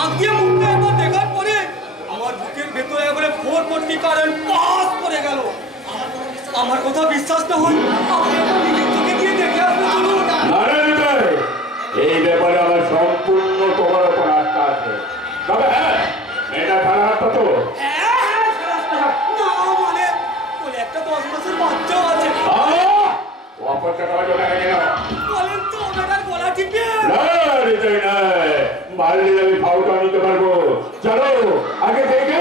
আঁক দিয়ে মুখটা একবার দেখার পরে আমার বুকের ভেতরে একবারে 440 কারেন্ট পাস করে গেল। আমার কথা বিশ্বাস না হয় আপনি নিজের চোখে গিয়ে দেখে আসবেন। চলুন। এই ব্যাপারে আমার সম্পূর্ণ তোমার উপর আস্থা আছে। তবে হ্যাঁ, এটা খারাপ তো না, মানে বলে একটা 10 মাসের বাচ্চাও আছে। বলেন তো ওনার গলা টিপে মারলে আমি ফাউটা নিতে পারবো। চলো আগে দেখে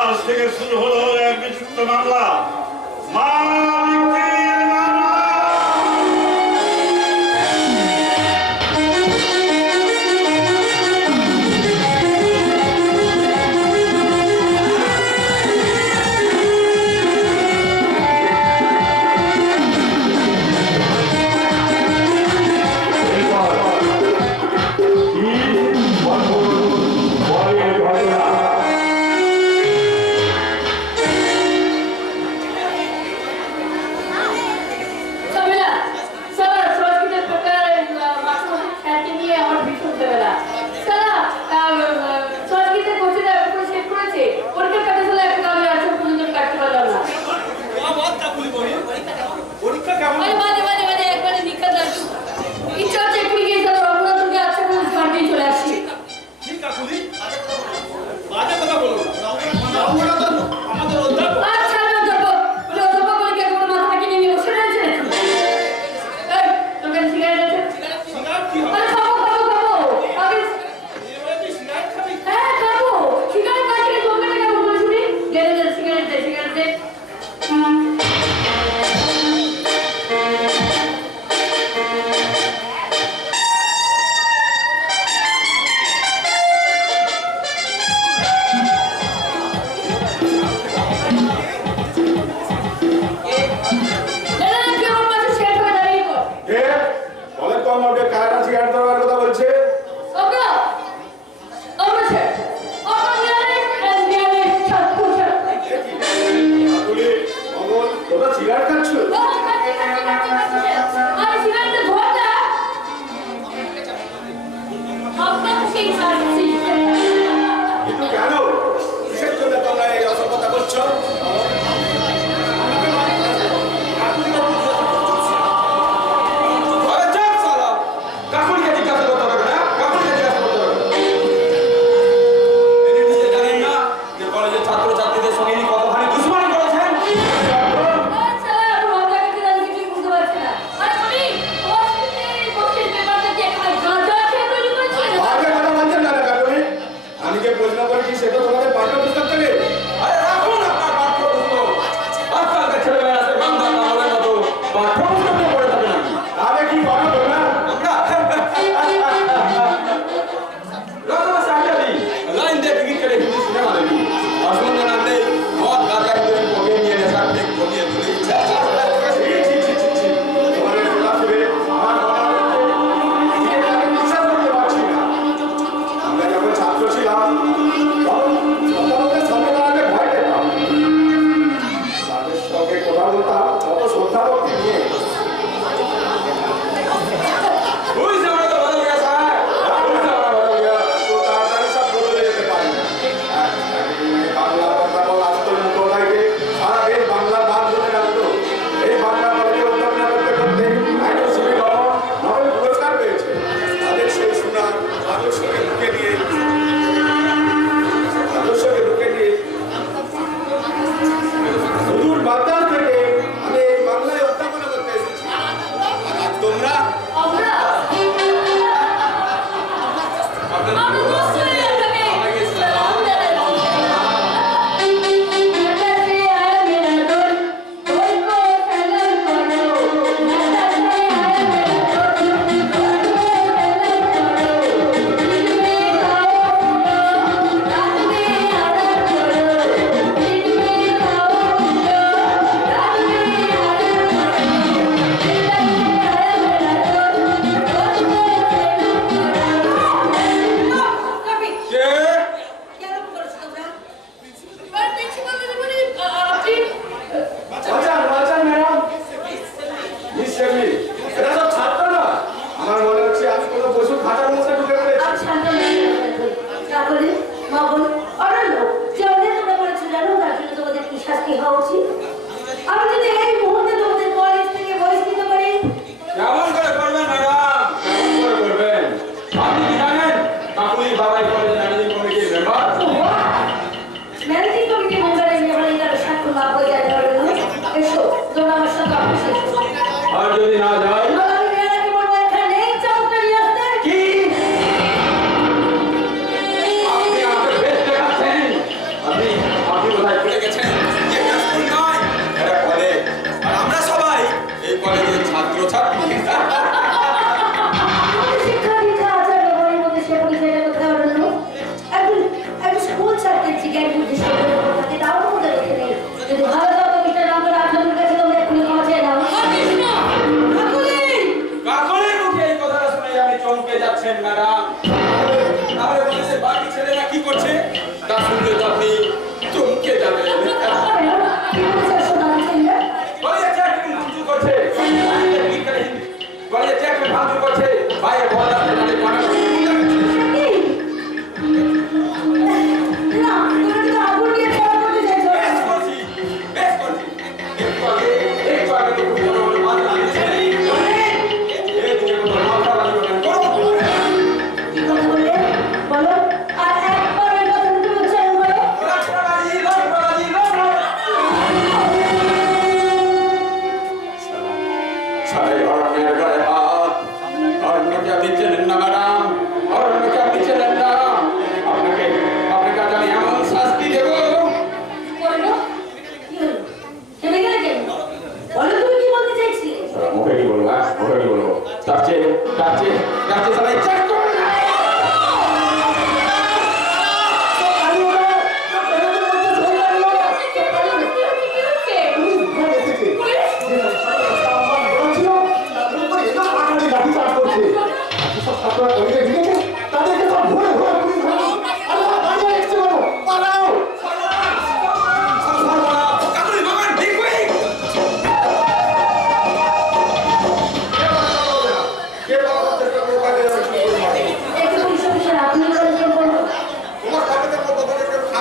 আজ থেকে শুরু হলো এক বিচিত্র মামলা।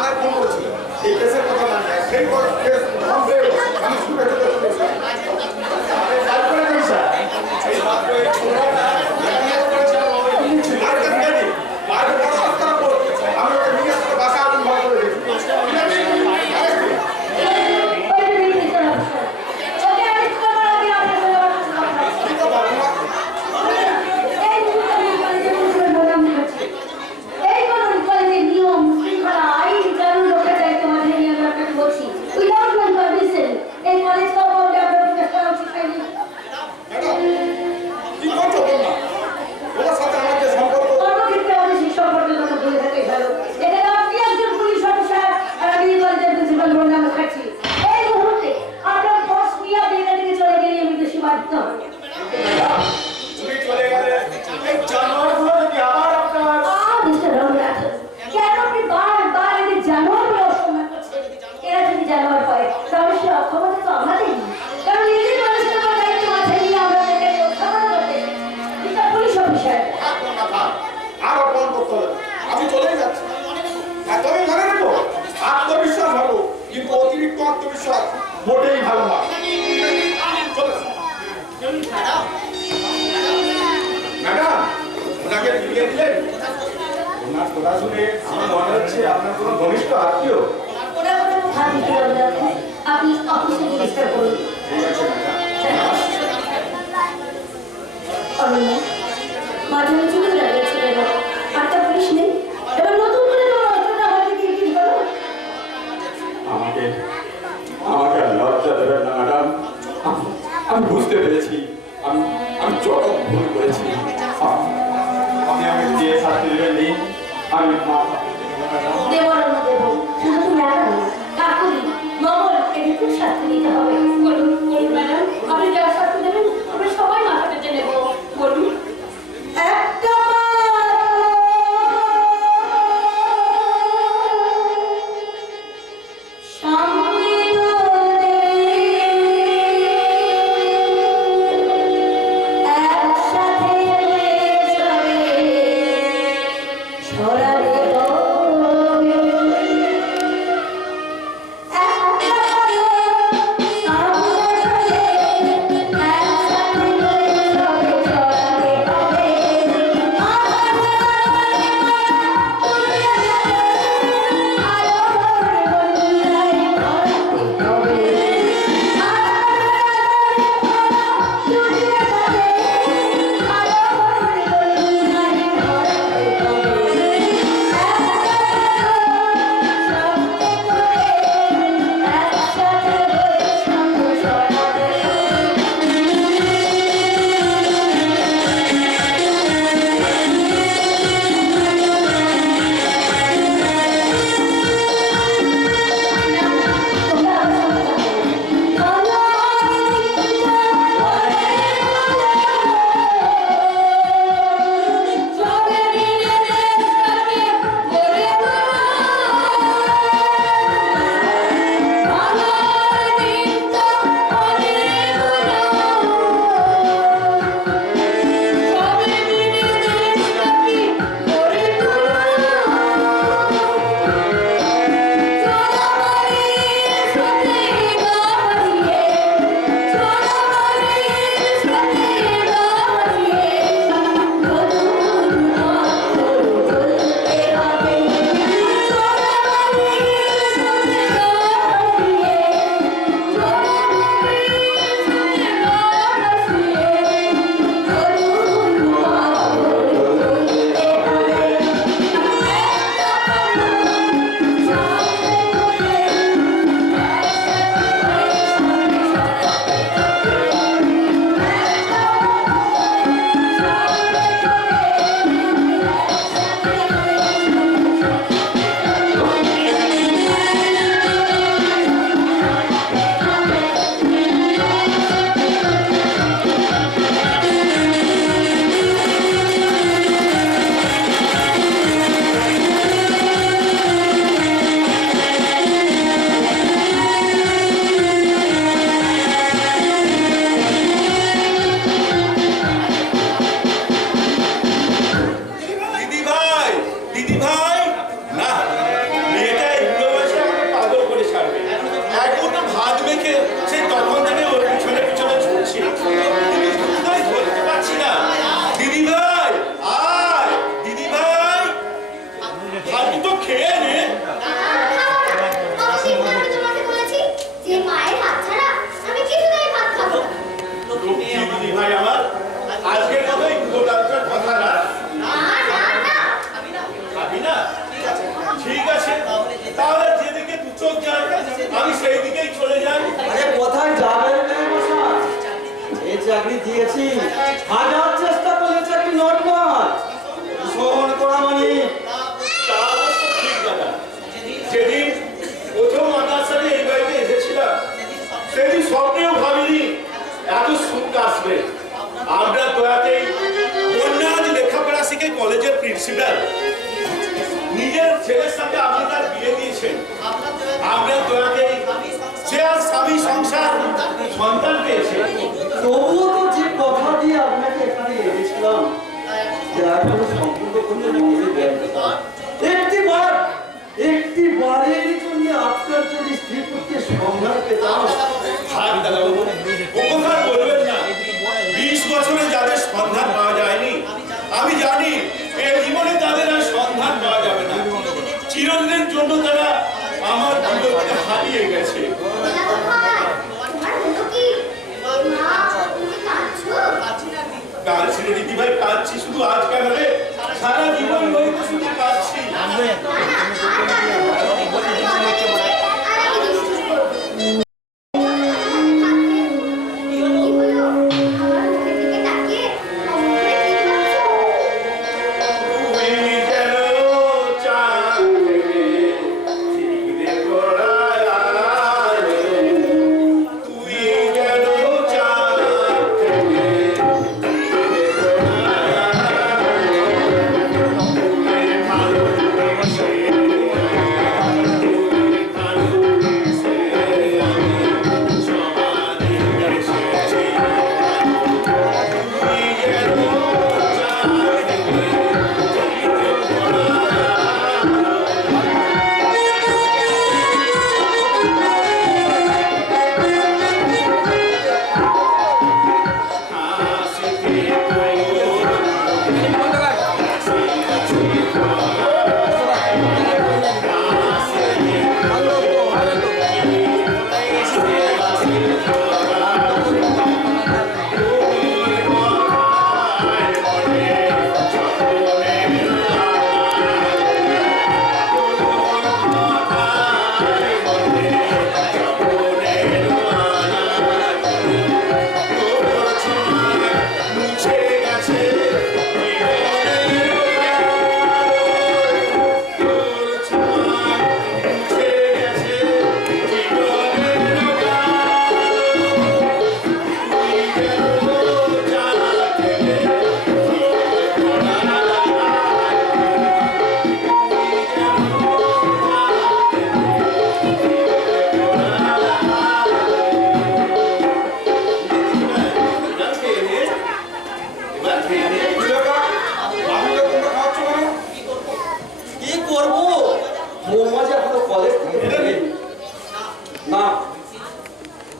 থানায় ফোন করেছিল এই কেসের কথা জানতে সেই কেস আমি শুনে চলে এসেছি বাদ করে দিন স্যার এই বাদ করে আমি ওকে নিয়ে আসতে বাসা আগুন ভাগ করে আমি চলেই যাচ্ছি তুমি মনে রেখো আত্মবিশ্বাস ভালো কিন্তু অতিরিক্ত আত্মবিশ্বাস মোটেই ভালো না ম্যাডাম ওনাকে ফিরিয়ে দিলেন ওনার কথা শুনে আমার মনে হচ্ছে আপনার কোনো ঘনিষ্ঠ আত্মীয় আপনি অফিসে চেষ্টা করুন ঠিক আছে ম্যাডাম অরণ্য মাঝে মাঝে চলে যাচ্ছে একটা পুলিশ নেই এবার নতুন করে তোমার অর্থটা আমাকে দিয়ে কি করো আমাকে আমাকে আর লজ্জা দেবেন না ম্যাডাম আমি বুঝতে পেরেছি আমি আমি চরম ভুল করেছি আপনি আমাকে যে শাস্তি দেবেন নি আমি দেবরণ্য দেব শুধু তুমি একা নয় কাকুরি নবল এদেরকে শাস্তি দিতে হবে বলুন বলুন ম্যাডাম আপনি যা শাস্তি দেবেন আমরা সবাই মাথা পেতে নেব বলুন একটা সামনে আমি সেই দিকেই চলে যাই। আরে কোথায় যাবেন মশাই? এই চাকরি দিয়েছি, হাজার চেষ্টা করলে চাকরি নড়বার ভীষণ করা মানে। তা অবশ্য ঠিক দাদা। যেদিন প্রথম আমার সাথে এই বাড়িতে এসেছিলাম সেদিন স্বপ্নেও ভাবিনি এত সুখ আসবে। আমরা দয়াতেই কন্যা আজ লেখাপড়া শিখে কলেজের প্রিন্সিপাল, নিজের ছেলের সাথে আপনার বিয়ে দিয়েছেন। আমরা দয়াতেই সে আর স্বামী সংসার সন্তান পেয়েছে। তবুও তো যে কথা দিয়ে আপনাকে এখানে এনেছিলাম এখনো সম্পূর্ণ করতে একটি বারের জন্য আপনার যদি স্ত্রী পক্ষে সন্ধান পেতাম। থাক দাদাবাবু, ও কথা বলবেন না। 20 বছরে যাদের সন্ধান পাওয়া যায়নি, আমি জানি এই জীবনে তাদের আর সন্ধান পাওয়া যাবে না। চিরদিনের জন্য তারা আমার জীবনকে হারিয়ে গেছে। কাঁদছি রে দিদি ভাই, কাঁদছি। শুধু আজ কেন রে, সারা জীবন ধরে তো শুধু কাঁদছি। কি করবো? বৌমা যে এখনো কলেজ থেকে ফেরেনি। না,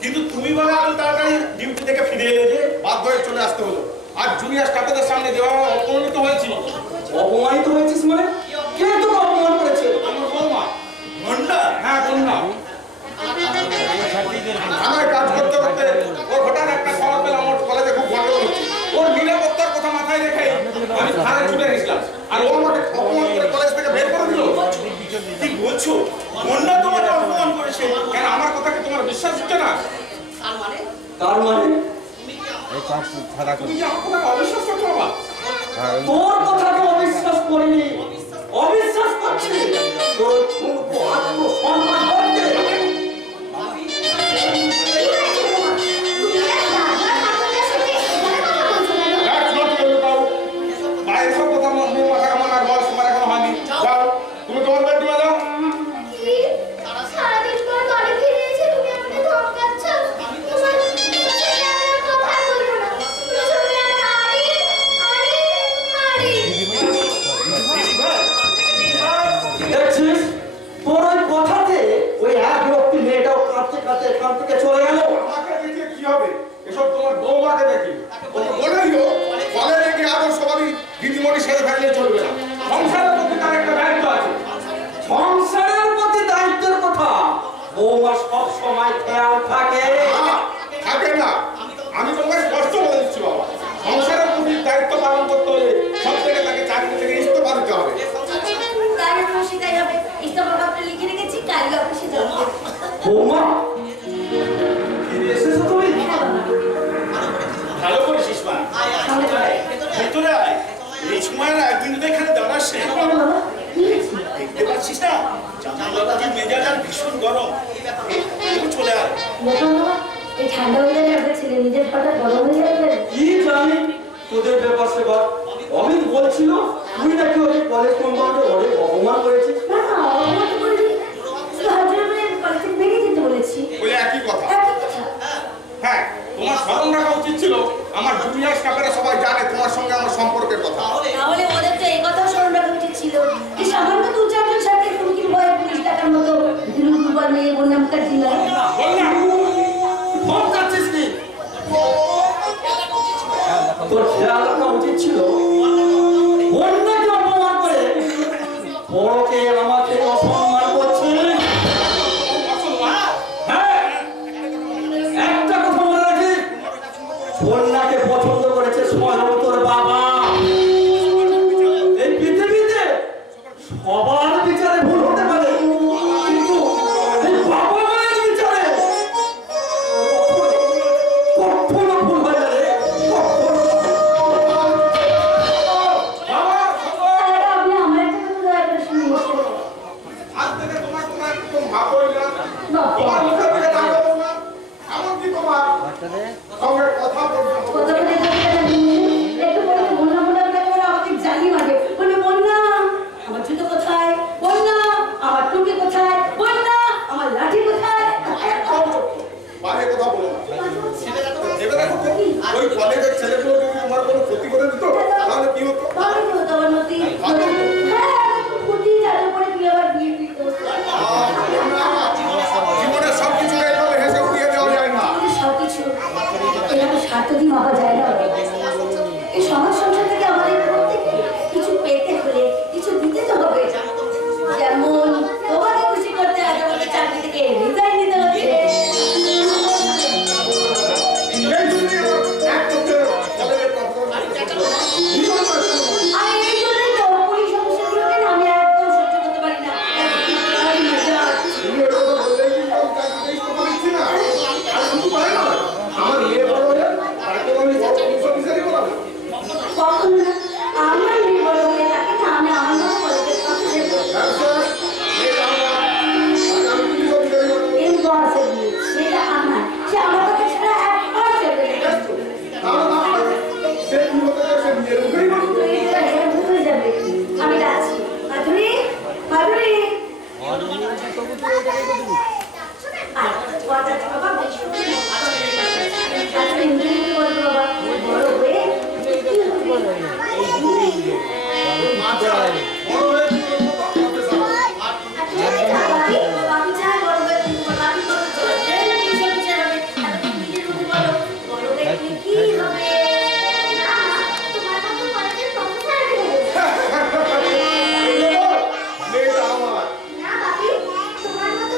কিন্তু তুমি বলে এত তাড়াতাড়ি ডিউটি থেকে ফিরে এলে যে? বাধ্য হয়ে চলে আসতে হলো। আর জুনিয়র স্টাফদের সামনে যেভাবে অপমানিত হয়েছি। অপমানিত হয়েছিস মানে? কে তোকে অপমান করেছে? আমার বৌমা। ঘন্টা হ্যাঁ বলুন। থানায় কাজ করতে করতে ওর হঠাৎ একটা খবর পেলাম ওর কলেজে খুব গন্ডগোল হচ্ছে। ওর নিরাপত্তার কথা মাথায় রেখে আমি থানায় ছুটে গেছিলাম। আর ও আমাকে অপমান করে কলেজ থেকে বের করে দিল। কি বলছো? ঘন্টা তোমাকে অপমান করেছে? কেন আমার কথা কি তোমার বিশ্বাস হচ্ছে না? তার মানে তুমি কি আমার কথা অবিশ্বাস করছো বাবা? তোর কথাকে অবিশ্বাস করিনি, অবিশ্বাস করছি। তোর ছোট আত্মসম্মান করতে That's not your about. বাইরের সব কথা মুখ মাথা কামান আর বয়স তোমার এখনো হয়নি। যাও তুমি তোমার বেডরুমে যাও। সারাদিন পর বাড়ি ফিরে এসে তুমি আমাকে ধমকাচ্ছ। তোমার কথা বলবো না। তুমি শুধু আমার আরে দেখছিস, তোর ওই কথাতে ওই এক ব্যক্তি মেয়েটাও কাঁদতে কাঁদতে এখান থেকে চলে গেল। আমাকে দেখে কি হবে? এসব তোমার বৌমাকে দেখি। ওকে বলেইও কলেজে গিয়ে আদর্শবাদী দিদিমণি সেরে থাকলে চলবে না। সংসারের প্রতি তার একটা দায়িত্ব আছে। সংসারের প্রতি দায়িত্বের কথা বৌমা সব সময় খেয়াল থাকে। থাকে না। আমি তোমাকে স্পষ্ট বলে দিচ্ছি বাবা, সংসারের প্রতি দায়িত্ব পালন করতে হলে সব থেকে তাকে চাকরি থেকে ইস্তফা দিতে হবে। তাই হবে। ইস্তফা পত্র লিখে রেখেছি, কালকে অফিসে জমা দেব। বৌমা ফিরে এসেছো তুমি? হ্যাঁ বাবা, ভালো করেছিস মা। সামনে চলে আয়। ভেতরে আয়। এই সময় না একদিন তো এখানে দাঁড়াস না। কেন বাবা? কি হয়েছে? দেখতে পাচ্ছিস না জামালবাবুর মেজাজ আর ভীষণ গরম। একটু চলে আয়। দেখুন বাবা, এই ঠান্ডা ওয়েদারে আপনার ছেলে নিজের হঠাৎ গরম হয়ে যাবে। কি জানি তোদের ব্যাপার সেবার। অমিত বলছিল তুই নাকি ওই কলেজ কম্পাউন্ডে অনেক অপমান করেছিস। না না, অপমান তো করিনি। শুধু হাত জোড় করে কলেজ থেকে বেরিয়ে যেতে বলেছি। ওই একই কথা। একই কথা। হ্যাঁ, তোমার স্মরণ রাখা উচিত ছিল। আমার জুনিয়র স্টাফেরা সবাই জানে তোমার সঙ্গে আমার সম্পর্কের কথা। তাহলে ওদের তো এই কথাও স্মরণ রাখা উচিত ছিল যে সামান্য দু চারজন ছাত্রের হুমকির ভয়ে পুলিশ ডাকার মতো দুর্বল মেয়ে বন্যা মুখার্জি নয়। বল না। ফোন করছিস কি? তোর খেয়াল রাখা উচিত ছিল অন্যকে অপমান করে বড়কে আমাকে অসম্মান করছে। হ্যাঁ, একটা কথা মনে রাখিস, বন্যাকে পছন্দ করেছে স্বয়ং তোর বাবা। এই পৃথিবীতে সবার বিচারে ভুল হতে পারে, কিন্তু এই বাবা মায়ের বিচারে কখনো ভুল হয় না রে, কখনো। তাহলে আপনি আমার একটা কথা দয়া করে শুনে বসুন। আজ থেকে তোমার কোনো একদম ভাবই না। বাবা, তোমার মুখের দিকে তাকাবো না। এমনকি তোমার সঙ্গে কথা বলবো। কথা বলে একটু পরে বন্যা বন্যা করে ওরা আমাকে জানি মারবে। বলবে বন্যা আমার জুতো কোথায়, বন্যা আমার টুপি কোথায়, বন্যা আমার লাঠি কোথায়। একদম চুপ। বাইরে কথা বলো না। ভেবে দেখো তো, ওই কলেজের ছেলেগুলো যদি আমার কোনো ক্ষতি করে দিত, তাহলে কি হতো? ভালো তো তোমার নতি। হ্যাঁ, খুঁটি চালু করে তুই আবার বিয়ে দিত। জীবনের সব কিছু এইভাবে হেসে উড়িয়ে দেওয়া যায় না। আমাদের সবকিছু এভাবে স্বার্থ দিয়ে মাপা যায় না। এই সমাজ সংসার থেকে আমাদের প্রত্যেককে কিছু পেতে হলে কিছু দিতে তো হবে। যেমন তোমাকে খুশি করতে আজ আমাকে চাকরি থেকে রিজাইন দিতে হচ্ছে। এই জন্যই আমার এক চোখে কলেজের প্রাক্তন ভীষণ পছন্দ। আর এই জন্যই তো পুলিশ অফিসারগুলোকে না আমি একদম সহ্য করতে পারি না। আর মেজাজ। তুমি ওই কথা বললেই কিন্তু আমি চাকরিতে ইস্তফা দিচ্ছি না। আর শুধু তাই নয়, আমার মেয়ে বড় হলে তাকে আমি বড় পুলিশ অফিসারই বলাবো। কখন না আমার নির্ভর হয়ে থাকে না আমি আমার মতো কলেজের কথা বলবো। তারপর মেয়েটা আমার, তাকে আমি পুলিশ অফিসারই বলাবো। ইম্পসিবল। সেটা আমার। সে আমার কথা ছাড়া একবার চলবে না। তাহলে না হয়, সে কি হতে চায় সে নিজের মুখেই বলবে। তুই এটা হেরে ভুলে যাবে। আমি যাচ্ছি। মাধুরী, মাধুরী। আর কথা তো বাবা বেশি করে না। আচ্ছা, ইংরেজিতে বলতো বাবা, বড় হয়ে কি হবে? আচ্ছা, বড় হয়ে কি করবো? ভাবতে চাও? বাবু চায় বড় হয়ে কি করবে? বাবু বলতে চলে না কিছু বিচার হবে। আর তুমি নিজের মধ্যে বলো, বড় হয়ে তুমি কি হবে? তোমার মতো কলেজের প্রফেসর হবে। মেয়েটা আমার। না বাবি, তোমার মতো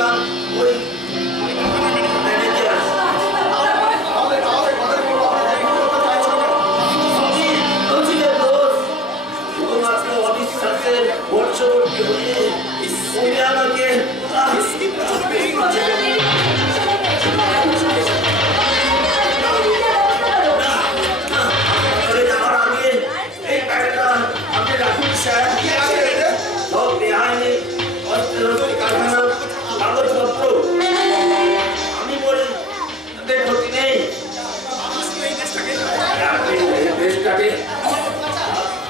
বলছিলাম ওই ম্যানেজার তাহলে ঘরের বড় আপনাকে কি করতে চাইছো না? বলছিলেন দোষ শুধুমাত্র অবিশ্বাসের বর্ষবর্তী হয়ে উনি আমাকে চলে যাওয়ার আগে এই প্যাকেটটা আপনি রাখুন স্যার কি আছে এতে? সব বেআইনি অস্ত্রের কারখানার কাগজপত্র আমি বলি তাতে ক্ষতি নেই আপনি এই দেশটাকে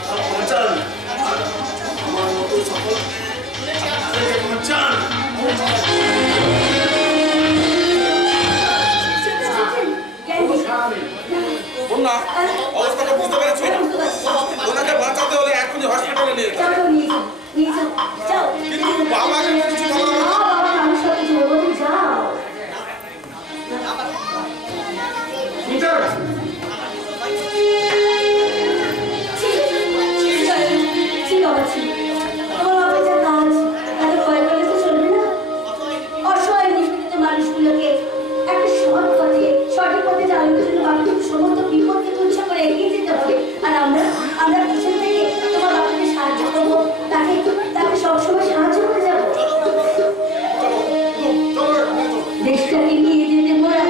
সব বাঁচান আমার মতো সকলকে বাঁচান বন্যা, অবস্থাটা বুঝতে পেরেছো? ওনাকে বাঁচাতে হলে এখনই হসপিটালে নিয়ে যেতে হবে। কিন্তু বাবাকে নিয়ে কিছু বলো না। শুনতে হবে? মানুষগুলোকে একটা সৎ পথে সঠিক পথে চালানোর জন্য বাকি সমস্ত বিপদকে তুচ্ছ করে এগিয়ে যেতে হবে। আর আমরা পিছন থেকে তোমার বাবাকে সাহায্য করবো, তাকে সবসময় সাহায্য করে যাবো। দেশটাকে নিয়ে যেতে মোরা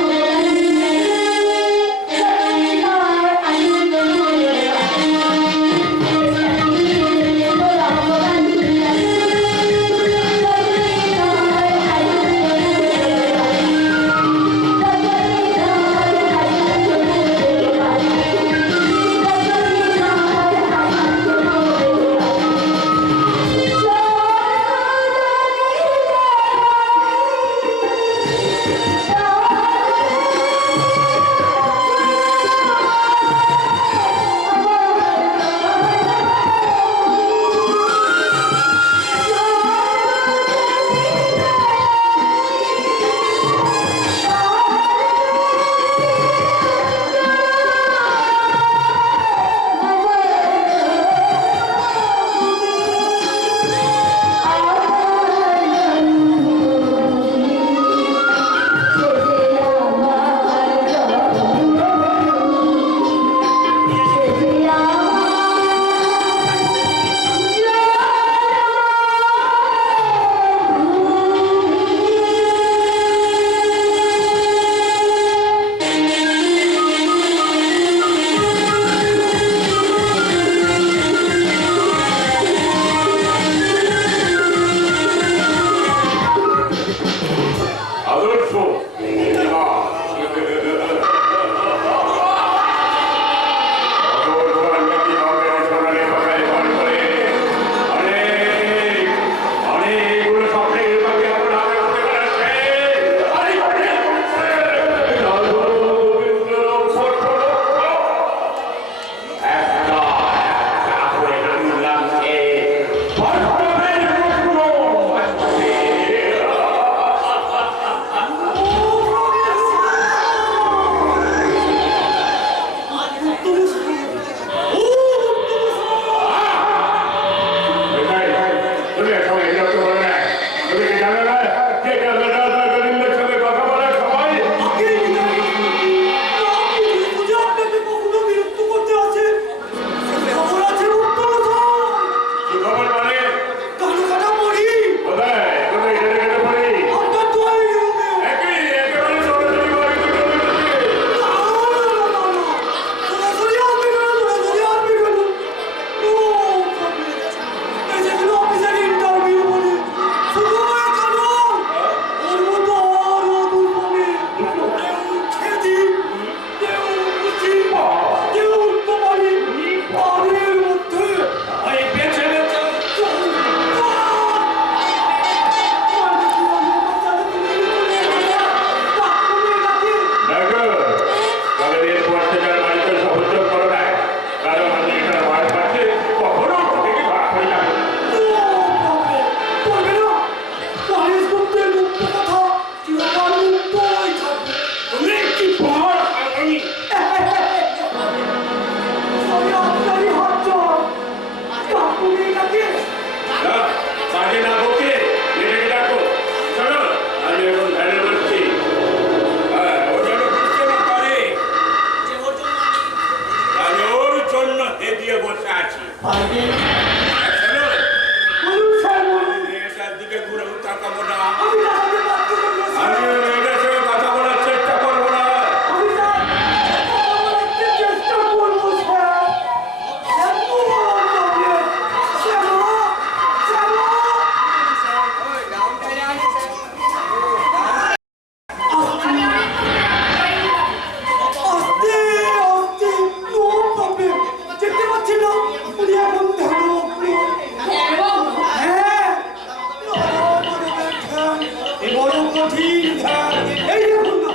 বড় কঠিন ধ্যান। এই দেখুন না,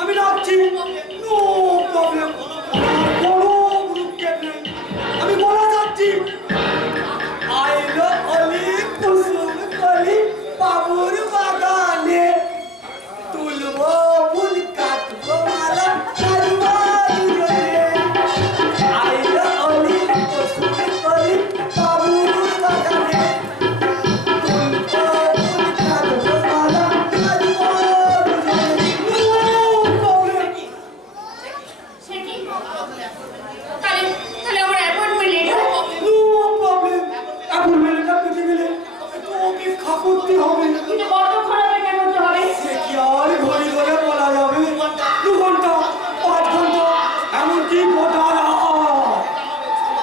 আমি রাখছি, নো প্রবলেম, কোনো গ্রুপকে নেই, আমি বলা যাচ্ছি, আইলো অলি কুসুম কলি বাবুর বাগানে, তুলবো ফুল কাটবো মালা কাটবো দুজনে, আইলো অলি কুসুম কলি বাবুর বাগানে, তুলবো ফুল কাটবো মালা কাটবো দুজনে, নো প্রবলেম। সে কি? তাহলে আমার অ্যাপয়েন্টমেন্ট লেট হবে। নো প্রবলেম, এখন মেয়েটা পেতে গেলে একটু অপেক্ষা করতে হবে। কিন্তু কতক্ষণ অপেক্ষা করতে হবে? সে কি আর ঘড়ি ধরে বলা যাবে? 2 ঘন্টা, 5 ঘন্টা, এমনকি গোটা রাত।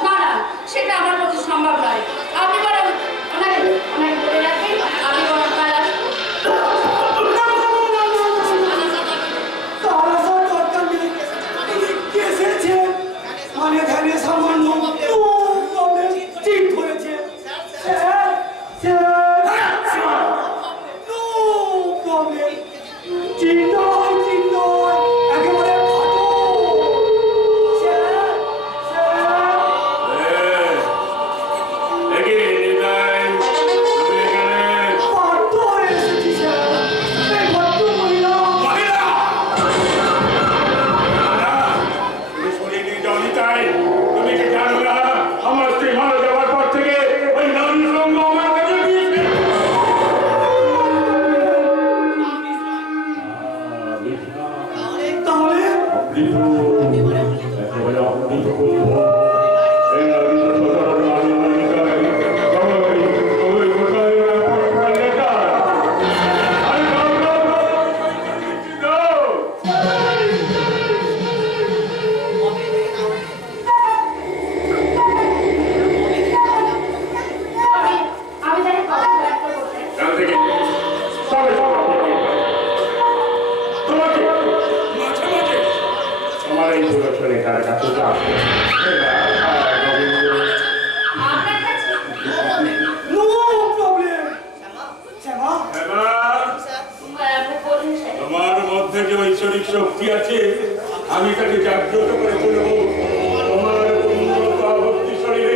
না না, সেটা আমার পক্ষে সম্ভব নয়। আপনি বরং ওনাকে বলে রাখবেন, আমি বরং কাল আসবো। তার আসার দরকার নেই। তিনি কেসেছেন, মানে ধ্যানে সামান্য নো প্রবলেম, ঠিক ধরেছে। স্যার, স্যার, নো প্রবলেম, চিন্তায় একেবারে ফাটো। স্যার, স্যার, ফাটো হয়ে এসেছি স্যার। এই ভদ্র মহিলা তুমি কি জানো না আমার স্ত্রী মারা যাওয়ার পর থেকে ওই নারী সঙ্গ আমার কাছে দিয়েছে। তাহলে একেবারে অমৃত করব। এই নারী সদর নারী নারীটাই ওই কোথায় লেখা আমি তাই কথা ব্যক্ত করতে। তোমার এই পুরো কার কাছে যাও। আপনার কাছে নো প্রবলেম। শ্যামা, বলুন স্যার। তোমার মধ্যে যে ঐশ্বরিক শক্তি আছে আমি তাকে জাগ্রত করে তুলব। তোমার পূর্ণতা ভক্তি শরীরে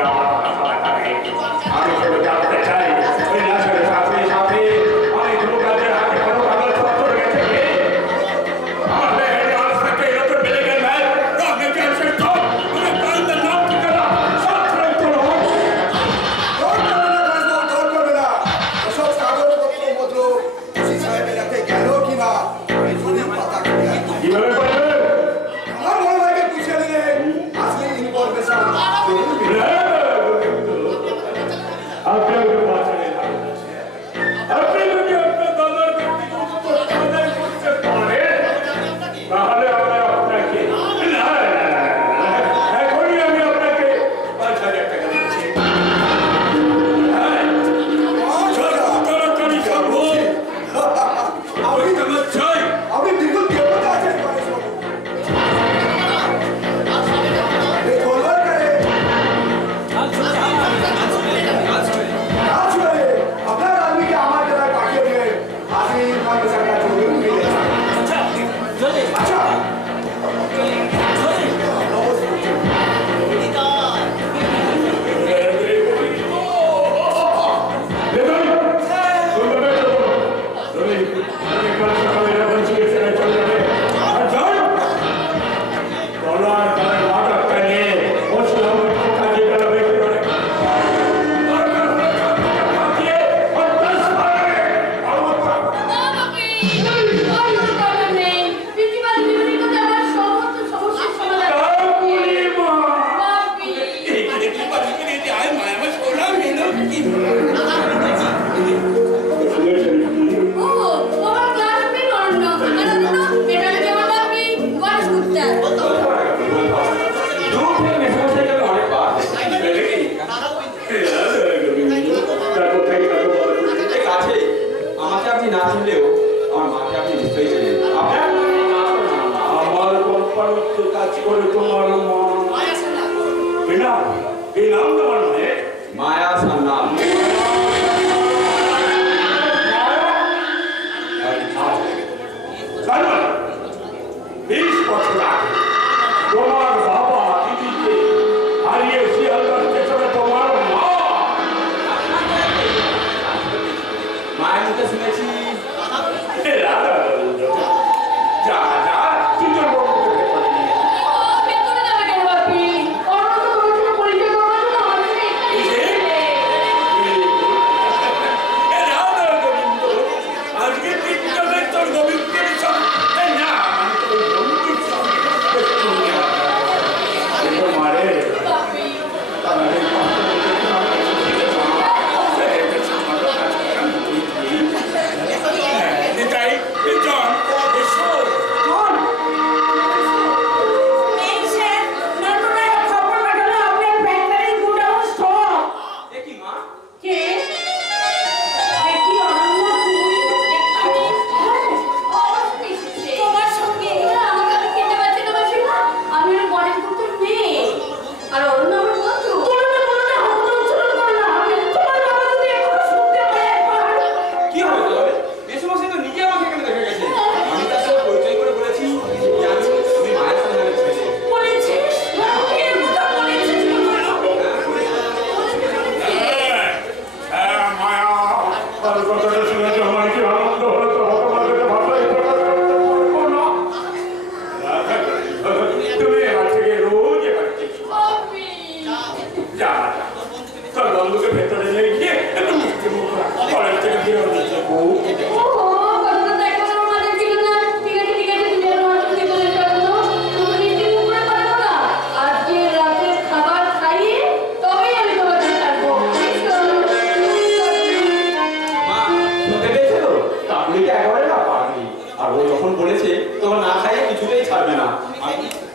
সঙ্গে আমার কথা থাকে আমি শুধু জানতে চাই ওই লাশের সাথে সাথে আমি যুবকাদের হাতে কোনো কাগজপত্র গেছে কি আমাদের হেড আনসারকে এরকম বেড়ে গেল আপনি ক্যান্সেল তো আমি কারণের নাম ঠিকানা সব ফেরত করো দৌড় করবে না ওসব কাগজপত্র সাহেবের হাতে গেল কিনা পাতা কিভাবে করবে আমার বড় ভাইকে পুষিয়ে দিলে আসলে ইনফরমেশন আপনার বাঁচালেন আপনি যদি আপনার দাদার ব্যক্তিগত তথ্যাধার করতে পারেন তাহলে আমরা আপনাকে এখনই আমি আপনাকে 5,000 টাকা দিচ্ছি তাড়াতাড়ি করবো আমি আমার চাই আমি বিদ্যুৎ দেবতা আছেন আপনার আদমিকে আমার জেলায় পাঠিয়ে দিলেন আপনি ইনফরমেশনটা জরুরি মিলে আচ্ছা আমাকে আপনি না শুনলেও আমার মাকে আপনি নিশ্চয়ই চেনেন আমার কম্পারত্ব কাজ করে তোমার মন বিনা এই নাম তোমার মানে মায়া সান্নাল জানো 20 বছর আগে তোমার বাবা দিদিকে হারিয়ে শিয়ালদার পেছনে তোমার মা মায়ের মুখে শুনেছি যা যা তুই তোর বউকে ভেতরে নিয়ে আজকে তিনটা তোর গোবিন্দের সঙ্গে না আমি তোর বন্ধুর সঙ্গে মারে কি মা আর অরুণ আমার বন্ধু কি হবে তবে বেশমশাই তো নিজে আমাকে এখানে দেখে গেছে আমি তার সাথে পরিচয় করে বলেছি যে আমি মায়ের সান্নালের ছেলে মায়া আর কথাটা শুনে যে আমার কি আনন্দ হলো তো তোমাকে ভাষায় প্রকাশ করতে পারবো না তুমি এবার থেকে রোজ বাড়িতে যা তোর বন্ধুকে ভেতরে নিয়ে গিয়ে একটু মিষ্টি মুখ কলেজ থেকে ফিরে হচ্ছে মা শুনতে পেয়েছো তো কাকুলিটা একেবারে না পারবি আর ও যখন বলেছে তোমার না খাইয়ে কিছুতেই ছাড়বে না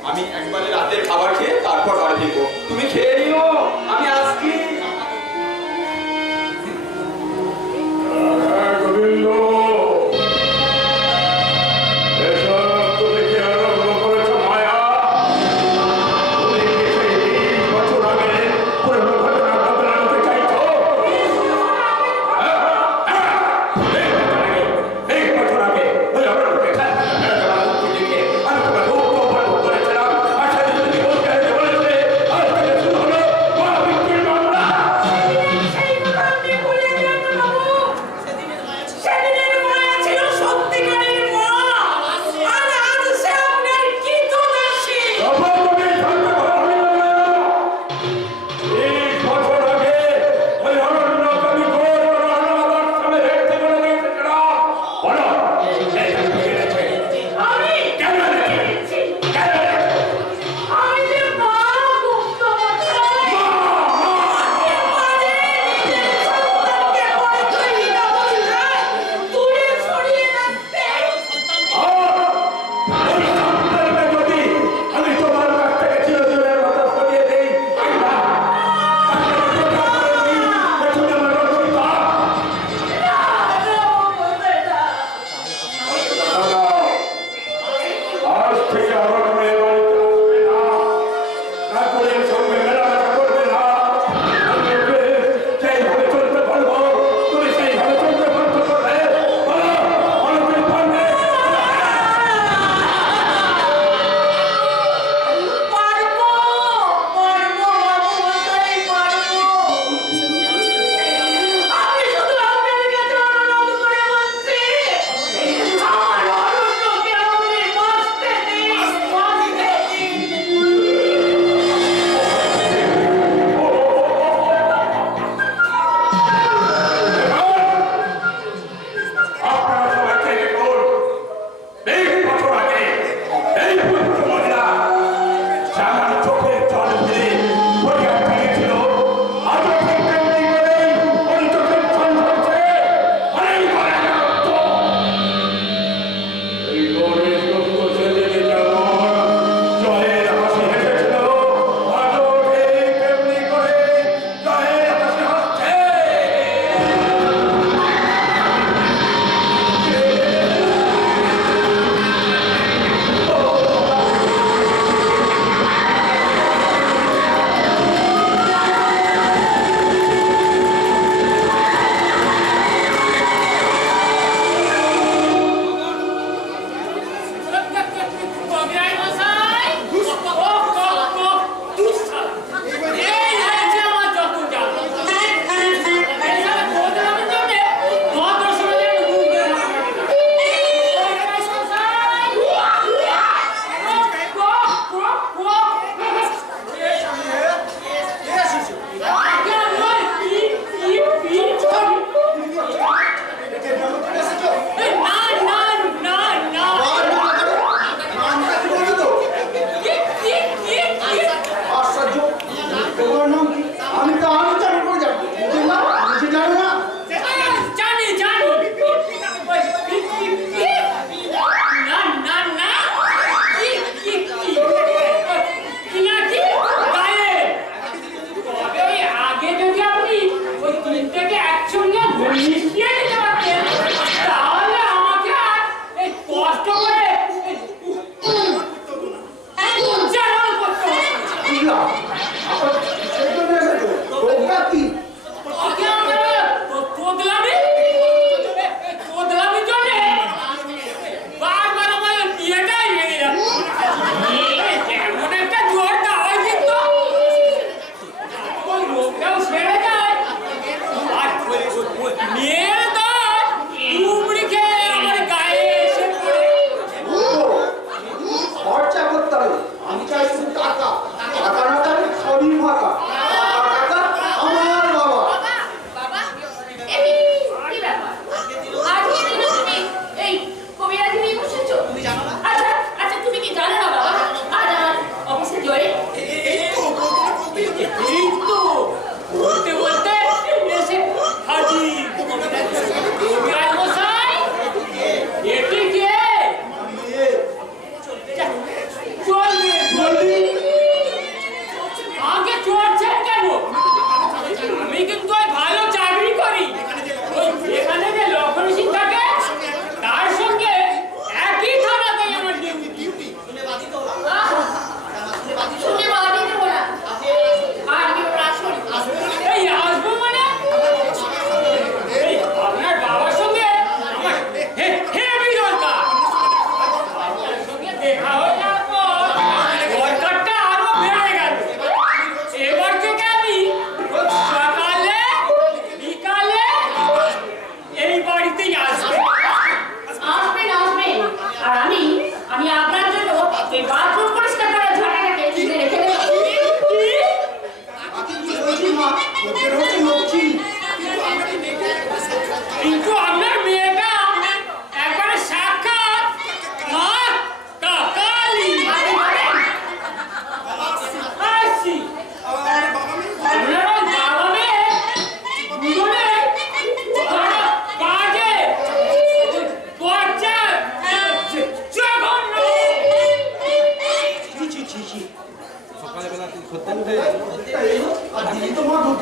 আমি একবারে রাতের খাবার খেয়ে তারপর বাড়ি ফিরবো তুমি খেয়ে নিও আমি আসছি গোবিন্দ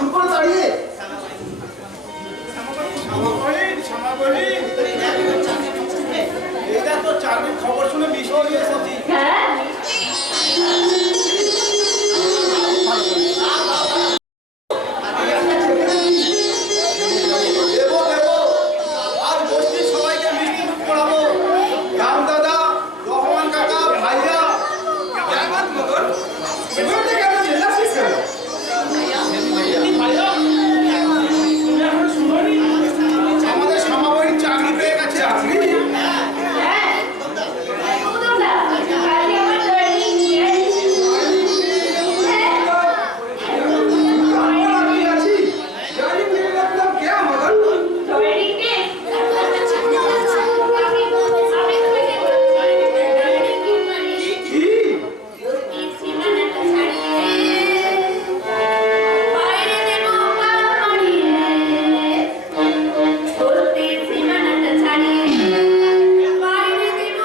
দূর করে দাঁড়িয়ে এটা তো চাকরির খবর শুনে বিষয় নিয়ে এসেছি। হ্যাঁ দেবো দেবো, আজ বস্তির সবাইকে মিষ্টি মুখ করাবো। রাম দাদা, রহমান কাকা, ভাইয়া। কেমন মগন? এবার থেকে আমরা জেলাসিস কেন? আমাদের সামাবাহিনী চাকরি পেয়ে গেছে। চাকরি? হ্যাঁ বুঝলাম না কালকে আমার ট্রেনিং আমি আছি। জানি মেয়ে লাগলাম কে মগন? ট্রেনিং ডে আমি তোমাকে কি? সীমানাটা ছাড়িয়ে বাইরে দেব পাড়িয়ে ধরতে সীমানাটা ছাড়িয়ে বাইরে দেব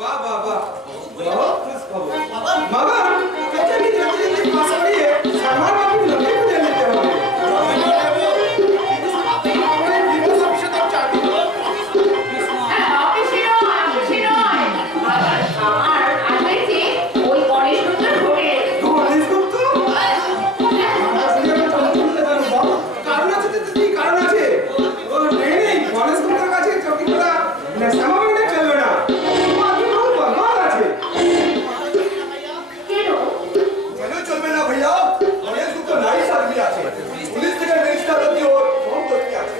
বাহ বাহ বাহ, बहुत खुश खबर। मगर चली जल्दी जल्दी पास करिए, सामान वापस लगे मुझे लेते हो। हमारे दिवस अभी से तक चाहती हो। অফিসে নয় আমার আগে ওই গণেশ ঘটে गणेश गुप्त? আমরা সিনেমা চলতে জানো বাবা। কারণ আছে দিদি, কারণ আছে। ও নেই গণেশ গুপ্তের কাছে চকি করা সামান্য চলবে না। বাকি বহুত বদমাশ আছে। কেন কেন চলবে না ভাইয়া? গণেশ গুপ্ত নাইস আর্মি আছে। পুলিশ থেকে মিনিস্টার অব্দি ওর কম তথ্য আছে।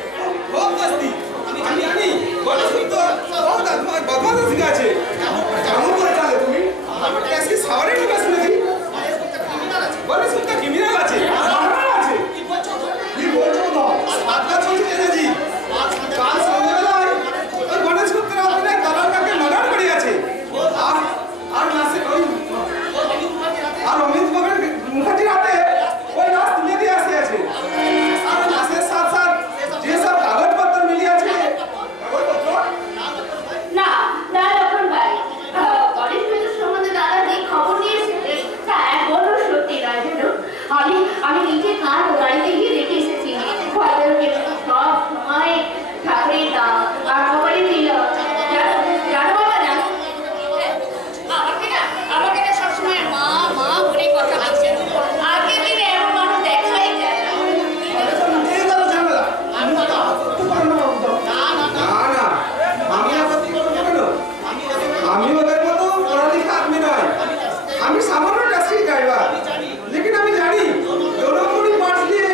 বহুত মস্তি। আমি জানি গণেশ গুপ্ত বহুত বদমাশ ঠিক আছে। কেমন করে চালে তুমি? আজকে সাওয়ারে ঢুকে শুনেছি। গণেশ গুপ্ত ক্রিমিনাল আছে, মার্ডার আছে। কি বলছো তো? সাতটা চলছে জেনেছি। কাল সন্ধ্যাবেলায় ওই গণেশ গুপ্তের অধীনে দালাল কাকে মার্ডার করে আছে। আর নাসে ওই আর অমিত মুখার্জির হাতে ওই লাশ তুলে দিয়ে আসে আছে। আর লাশের সাথ সাথ যেসব কাগজপত্র মিলিয়ে আছে, কাগজপত্র না লক্ষণ ভাই গণেশ পুজোর সম্বন্ধে দাদা যে খবর নিয়েছে তা একবারও সত্যি নয় জানো। আমি নিজে কার গাড়িতে গিয়ে দেখে এসেছি ভদ্রকে সব সময় ঠাকুরের দাম আর মোবাইলে দিল জানো বাবা জানো আমাকে না সবসময় মা মা বলে কথা বলছেন। আগের দিনে এমন মানুষ দেখাই যায় না। এই গেল ঝামেলা। আমি তো আপত্তি করব না বাবু। না না, আমি আপত্তি করব কেন? আমি ওদের মতো পড়ালেখা আদমি নয়। আমি সামান্য ট্যাক্সি ড্রাইভার। लेकिन আমি জানি জনগণই পার্টস দিয়ে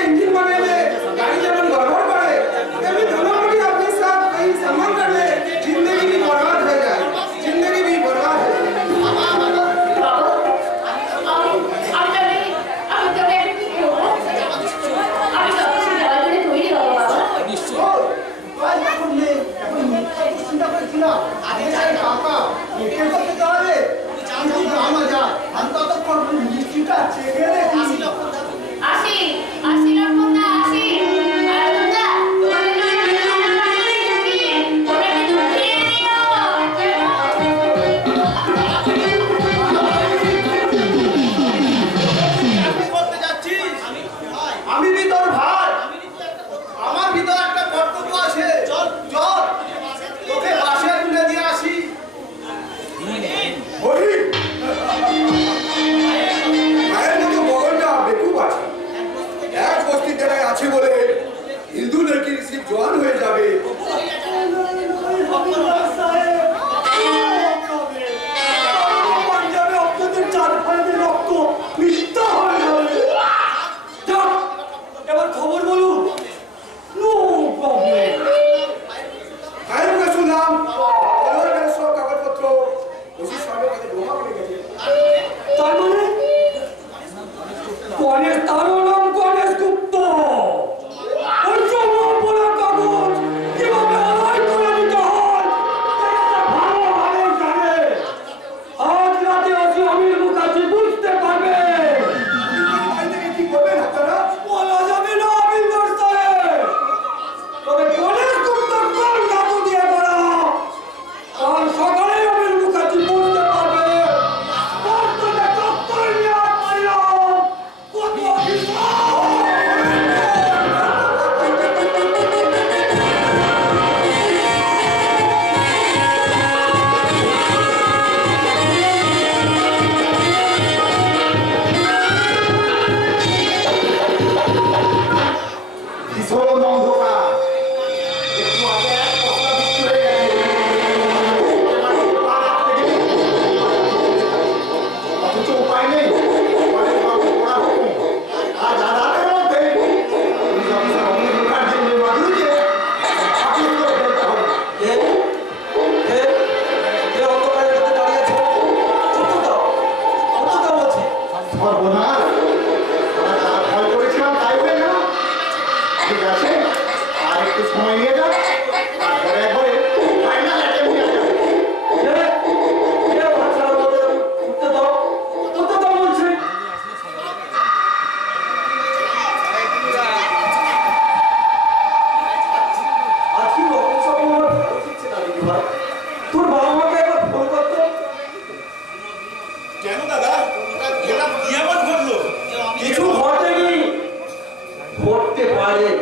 পারে,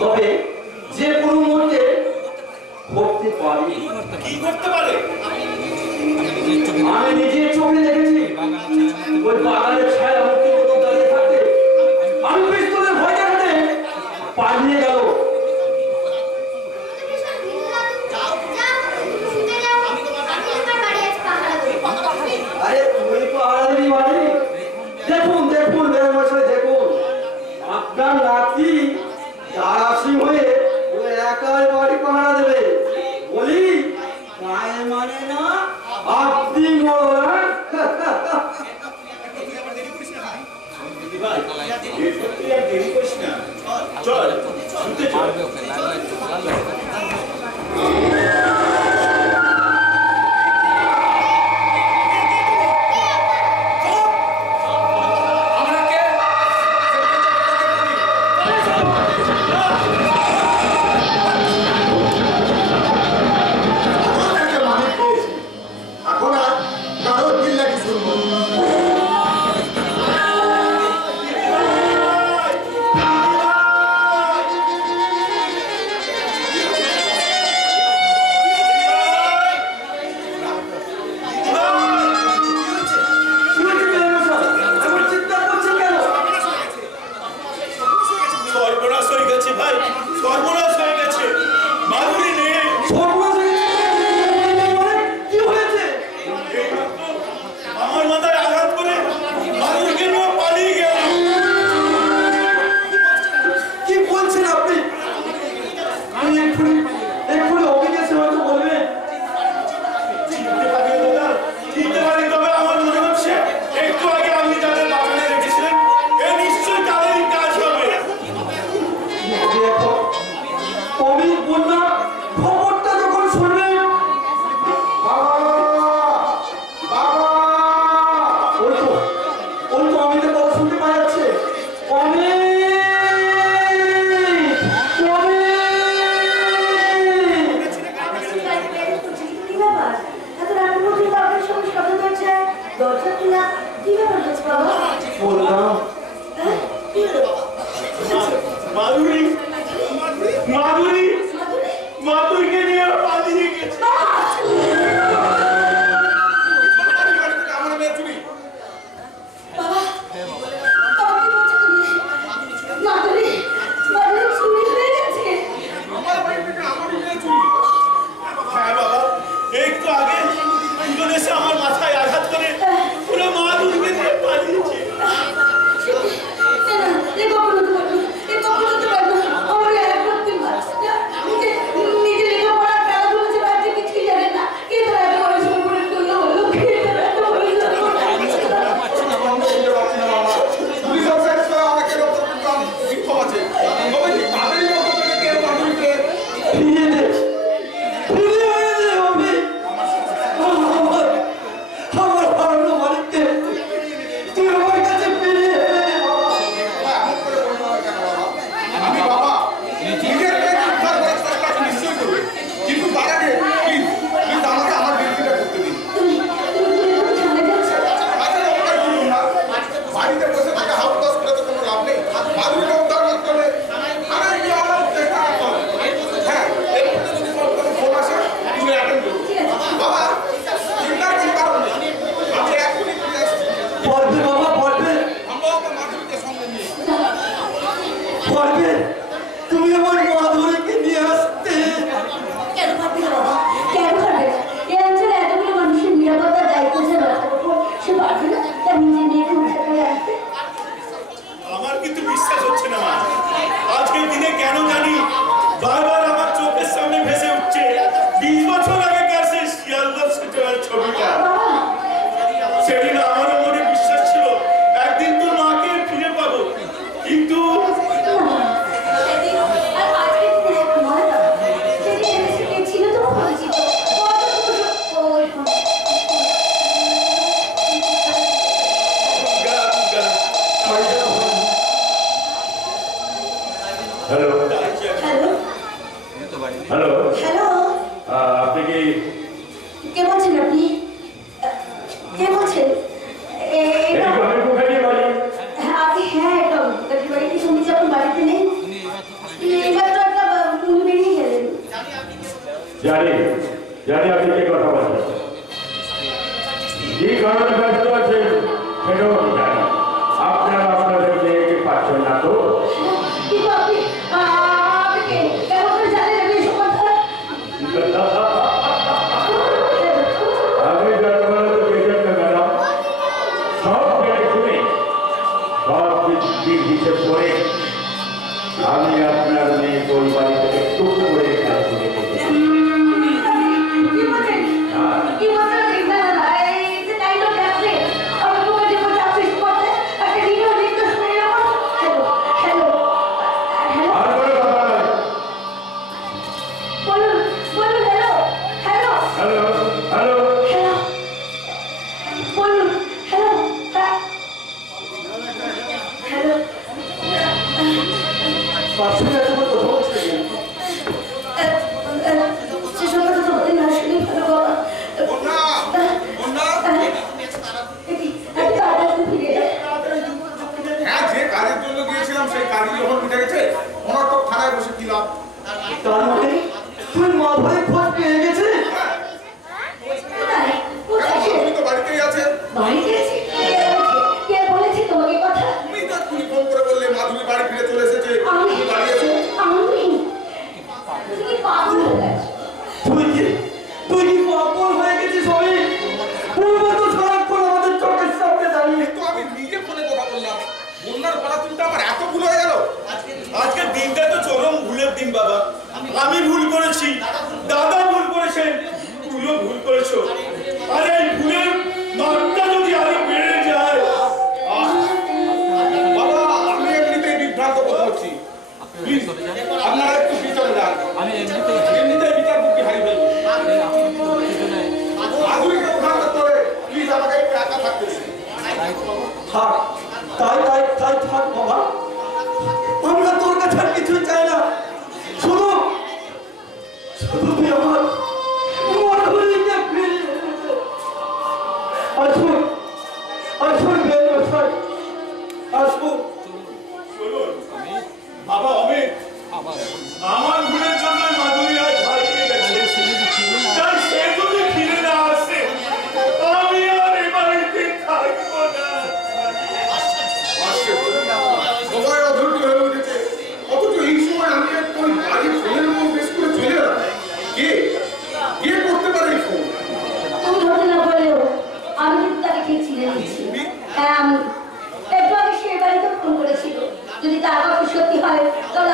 তবে যে কোনো মুহূর্তে ঘটতে পারে। কি করতে পারে? আমি নিজের চোখে দেখেছি ওই বাগানের ছায়া মুক্তির মতো দাঁড়িয়ে থাকতে আমি পিস্তলের ভয় দেখাতে পালিয়ে গেল। আরে তুমি তো আলাদাই বাড়ি। দেখুন দেখুন মেয়েমশাই, দেখুন আপনার নাতি দারাসি হয়ে ও একাই বাড়ি পাহারা দেবে। বলি গায়ে মানে না আপনি বড়, হ্যাঁ? ভাই তুই আর দেরি করিস না, চল শুনতে চল। আমরা কে? এখন আর কারোর বিল্লাকি শুনবো। এমন চিন্তা করছেন কেন? সর্বনাশ হয়ে গেছে ভাই, সর্বনাশ হয়ে গেছে। মাধুরী নেই। সর্বনাশ হয়ে গেছে? মানে কি হয়েছে? এইমাত্র আমার মাথায় আঘাত করে মাধুরীকে নিয়ে পালিয়ে গেল। কি বলছেন আপনি? আমি এক্ষুনি অভিকে সেবাকে বলবেন। চিনতে পারি দাদা, চিনতে পারি, তবে আমার মনে হচ্ছে একটু আগে আপনি যাদের বাগানে রেখেছিলেন এ নিশ্চয়ই তাদেরই কাজ হবে। অভি বন্যা খবরটা যখন শুনলেন, ওই তো অমিতের কথা শুনতে পাওয়া যাচ্ছে। অমিত! বললাম মাধুরী, মাধুরী, মাধুরীকে নিয়ে পালিয়ে গেছে। আমার মেয়ে তুমি আমার বাড়ি থেকে আমার মেয়ে চুরি। হ্যাঁ বাবা, একটু আগে দুজন এসে আমার মাথায় আঘাত করে পুরো মাধুরীকে নিয়ে পালিয়েছে। পুলিশ অফিসার হিসেবে আমাকে রক্ষা করতে আমি বিক্ষোভ আছে। তবে কি তাদেরই রক্ষা করতে কেউ মাধুরীকে ফিরিয়ে দে, ফিরিয়ে দে অভি। আমার হারানো মালিককে তুই আমার কাছে ফিরিয়ে দে বাবা। এমন করে বলতে হয় কেন বাবা? আমি বাবা নিজের মেয়েকে উদ্ধার করার চেষ্টা আমি নিশ্চয়ই করবো, কিন্তু তার আগে প্লিজ আমাকে আমার ডিউটিটা করতে দিন। আচ্ছা ওটাই বলুন না, বাড়িতে বসে থাকা হাউস বাস করে তো কোনো লাভ নেই। মাধুরীকে উদ্ধার করতে হলে আমার কি আমার চেষ্টা করতে হবে। হ্যাঁ, এর মধ্যে যদি কোনো ফোন আসে তুমি অ্যাটেন্ড করুন। বাবা চিন্তার কোনো কারণ নেই, আমি এখনই ফিরে আসছি। পড়বে বাবা, পড়বে, আমরা ওকে মাধুরীকে সঙ্গে নিয়ে পড়বে। তুমি আমার মাধুরীকে নিয়ে আসতে। কেন পারবে না বাবা? কেন পারবে না? এই অঞ্চলে এতগুলো মানুষের নিরাপত্তার দায়িত্ব যে রক্ষা করবো, সে পারবে না তার নিজের মেয়েকে উদ্ধার করে আনতে? আমার কিন্তু বিশ্বাস হচ্ছে না মা। আজকের দিনে কেন জানি বারবার আমার চোখের সামনে ভেসে উঠছে 20 বছর আগেকার সেই শিয়ালদা সেটের ছবিটা। সেদিন আমারও মনে বিশ্বাস ছিল একদিন তোর মাকে ফিরে পাবো, কিন্তু সেদিন আর আজকের দিনে মনে রাখো, সেদিন এনেছে কে ছিল তোমার পরিচিত? হ্যালো হ্যালো হ্যালো, হ্যালো, আপনি কি কে বলছেন আপনি? কে বলছেন? এটা কি আমি কোথায় বাড়ি? হ্যাঁ, এটা বাড়িতে শুনছি আপনি বাড়িতে দিঘিতে পড়ে আমি আপনার মেয়ে ওই বাড়ি থেকে টুক করে খেলা করে দেখেছি। কি বলছেন? কি বলছেন? না, না, এই যে kind of আছে, আমি তোমাকে যে বলছি অফিস করতে, একটা video লিখতে শুনে যাবো। Hello, hello, আর কোনো কথা নয়। বলুন, বলুন, hello, hello, hello hello hello, বলুন, hello, hello, পার্শ্বে এত বড় কথা বলছে কেন? সেসব কথা তোমাদের না শুনে ভালো বাবা। বন্যা! বন্যা! হ্যাঁ, যে কাজের জন্য গিয়েছিলাম সেই কাজই যখন মিটে গেছে, আমার তো থানায় বসে কি লাভ? তার মানে তুই মাধবের খোঁজ পেয়ে গেছিস? তুমি তো বাড়িতেই আছে। কে বলেছে তোমাকে কথা? তুমি তো এক্ষুনি ফোন করে বললে মাধুরী বাড়ি ফিরে চলে এসেছে। আমি তুমি বাড়ি এসো। তুমি পাগল হয়ে গেছো। তুই কি পাগল হয়ে গেছিস সবই? পূর্ব তো সারাক্ষণ আমাদের চোখের সামনে দাঁড়িয়ে। তো আমি নিজে ফোনে কথা বললাম। বন্যার গলা তুলতে আমার এত ভুল হয়ে গেল। আজকের দিনটা তো চরম ভুলের দিন বাবা। আমি ভুল করেছি, দাদা ভুল করেছেন, তুইও ভুল করেছো। আর এই ভুলের মাত্রা যদি আরো বেড়ে যায়, বাবা, আমি এমনিতেই বিভ্রান্ত বোধ করছি। প্লিজ, আপনারা একটু বিচারে যান। এমনিতেই বিচার বুদ্ধি হারিয়ে ফেলবো। মাধুরীকে উদ্ধার করতে হবে। প্লিজ আমাকে একটু একা থাকতে দিন। থাক, তাই থাক বাবা। আমরা তোর কাছে আর কিছুই চাই না। শুধু তুই আমার মাধুরীকে ফিরিয়ে দে। আসুন বেলমশাই, আসুন। শুনুন, বাবা অমিত, আমার ভুলের জন্য মাধুরী আজ হারিয়ে গেছে। তাই সে যদি ফিরে না আসে, আমি আর এ বাড়িতে থাকবো না। আসছে। সময় অধৈর্য হয়ে উঠেছে। অথচ এই সময় আমি একটু ওই বাড়ির ফোনের উপর বেশ করে চলে এলাম। কে করতে পারে এই ফোন? তুমি ধরতে না পারলেও আমি কিন্তু তাকে ঠিক চিনে নিয়েছি। হ্যাঁ, আমি একটু আগে সে বাড়িতে ফোন করেছিল। যদি তার কথা সত্যি হয় তাহলে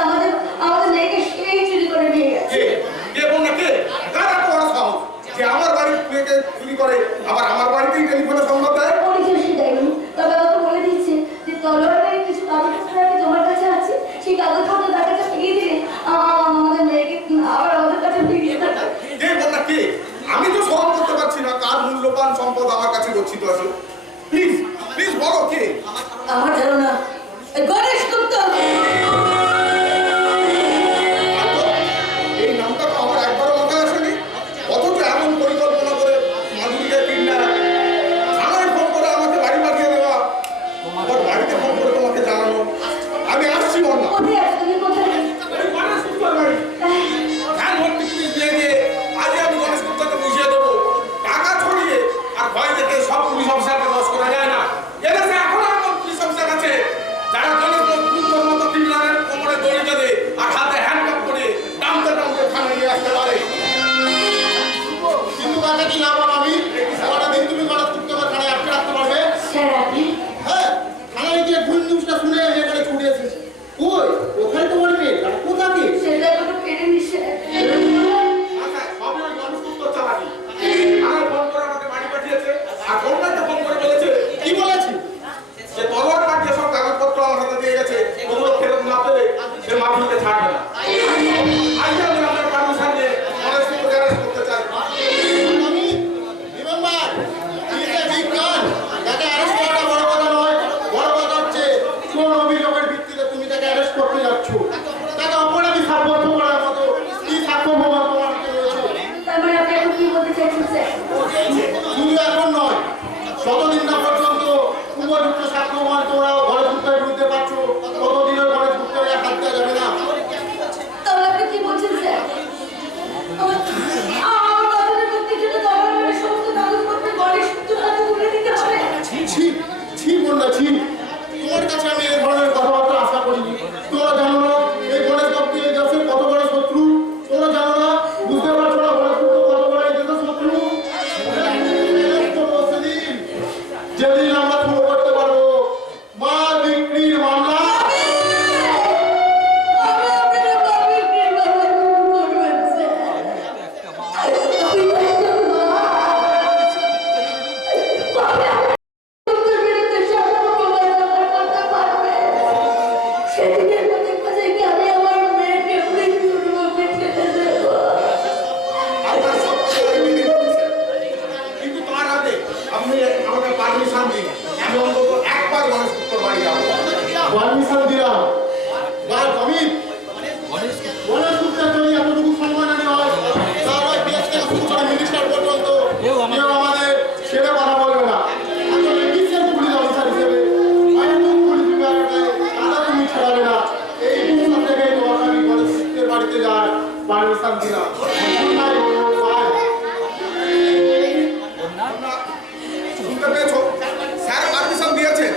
আমাদের মেয়েকে সেই চুরি করে নিয়ে গেছে। কে বন্যা কে? কার এত বড় সাহস যে আমার বাড়ির মেয়েকে চুরি করে আবার আমার বাড়িতেই টেলিফোনে সংবাদ দেয়? পরিচয় সে দেয়নি, তবে আমাকে বলে দিচ্ছে যে তলোয়ারের কিছু কাগজপত্র নাকি তোমার কাছে আছে, সেই কাগজপত্র তার কাছে ফিরিয়ে দিলে আমাদের মেয়েকে আবার আমাদের কাছে ফিরিয়ে দেবে। কে বন্যা কে? আমি তো স্মরণ করতে পারছি না কার মূল্যবান সম্পদ আমার কাছে গচ্ছিত আছে। প্লিজ প্লিজ বলো কে? আমার ধারণা গণেশ গুপ্ত। এই নামটা তো আমার একবারও মাথায় আসেনি। অথচ এমন পরিকল্পনা করে মাধুরীকে কিডন্যাপ, থানায় ফোন করে আমাকে বাড়ি পাঠিয়ে দেওয়া, আবার বাড়িতে ফোন করে তোমাকে জানানো। আমি আসছি বন্যা। কোথায় আছো তুমি? কোথায়? ওই গণেশ গুপ্তর বাড়ি। ভ্যান ভর্তি পুলিশ দিয়ে গিয়ে আজই আমি গণেশ গুপ্তকে বুঝিয়ে দেবো। টাকা ছড়িয়ে আর ভয় দেখে সব পুলিশ অফিসারকে বস করা যায় না। এদেশে এখনো এমন পুলিশ অফিসার আছে যারা গণেশ গুপ্তর মতো ক্রিমিনালের কোমরে দড়ি বেঁধে আর হাতে হ্যান্ডকাপ করে টানতে টানতে থানায় নিয়ে আসতে পারে। কিন্তু তাকে কি লাভ হবে? আমি সারাটা দিন তুমি গণেশ গুপ্তকে থানায় আটকে রাখতে পারবে? স্যার আপনি হ্যাঁ, থানায় গিয়ে ভুল নিউজটা শুনে এখানে ছুটে এসেছি। কোথায় তোমার মেয়ে? তার কোথাকে? সেটা কোনো ফেরেনি স্যার। আচ্ছা, সবই ওই গণেশ গুপ্তর চালাকি। থানায় ফোন করে আমাকে বাড়ি পাঠিয়েছে আর বন্যাকে ফোন করে বলেছে কি বলেছি? যে তলোয়ার কাটিয়ে সব কাগজপত্র আমার হাতে দিয়ে গেছে, ওগুলো ফেরত না পেলে সে মাধুরীকে ছাড়বে না। আজকে আমি আপনার পারমিশন নিয়ে গণেশ গুপ্তকে অ্যারেস্ট করতে চাই। আমি রিমেম্বার ইজ এ বিগ গান। তাকে অ্যারেস্ট করাটা বড় কথা নয়। বড় কথা হচ্ছে কোন অভিযোগের ভিত্তিতে তুমি তাকে অ্যারেস্ট করতে যাচ্ছ। তাকে অপরাধী সাব্যস্ত করার মতো কি সাক্ষ্য প্রমাণ তোমার হাতে রয়েছে? তার মানে আপনি এখন কি বলতে চাইছেন স্যার? শুধু এখন নয়, যতদিন না পর্যন্ত উপযুক্ত সাক্ষ্য প্রমাণ তোমরা গণেশ গুপ্তের বিরুদ্ধে পাচ্ছ, ততদিনও গণেশ গুপ্তের হাত দেওয়া যাবে না। তাহলে আপনি কি বলছেন স্যার? আমার কথাটা করতে গেলে তো আমার মানে সমস্ত কাগজপত্র গণেশ গুপ্তের হাতে তুলে দিতে হবে। ছি বন্যা ছি, তোমার কাছে আমি এই ধরনের কথাবার্তা আশা করিনি। তোমরা জানো না এই গণেশ গুপ্ত এই দেশের কত বড় শত্রু? তোমরা জানো না, বুঝতে পারছো না গণেশ গুপ্ত কত বড় এই দেশের শত্রু? পারমিশন দিলাম আর আমি গণেশ গুপ্তের জন্য এতটুকু সম্মান আনে হয় তার ওই দেশ থেকে শুরু করে মিনিস্টার পর্যন্ত কেউ আমাদের ছেড়ে কথা বলবে না আসলে বিশেষ পুলিশ অফিসার হিসেবে আইনক পুলিশ বিভাগে তারা তুমি ছাড়াবে না এই বিশ্বাস থেকেই তোমাকে আমি গণেশ গুপ্তের বাড়িতে যাওয়ার পারমিশন দিলাম শুনতে পেয়েছো স্যার পারমিশন দিয়েছেন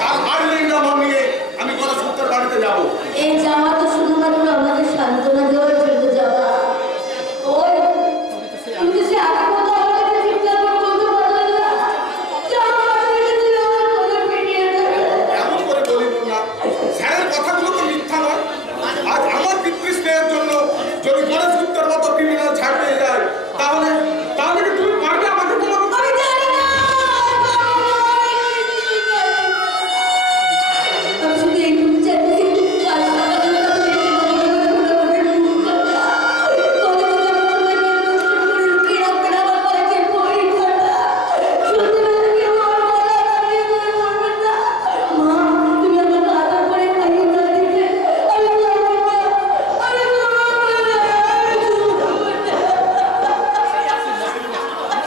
কাল আর্লি মর্নিং আমি গণেশ গুপ্তের বাড়িতে যাবো এই যাওয়া তো শুধুমাত্র আমাদের সান্ত্বনা দেওয়ার জন্য যাওয়া ওই তুমি সে আগে কথা আমাকে চিন্তা করতে বললে না এমন করে বলিব না স্যারের কথাগুলো তো মিথ্যা নয় আজ আমার পিতৃস্নেহের জন্য যদি গণেশ গুপ্তের মতো ক্রিমিনাল ছাড় পেয়ে যায় তাহলে তাহলে কি তুমি পারবে আমাকে কোনো আমি জানি না আমি শুধু এইটুকু জানি কাল সকালে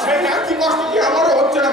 সেই একই কষ্ট কি আমারও হচ্ছে না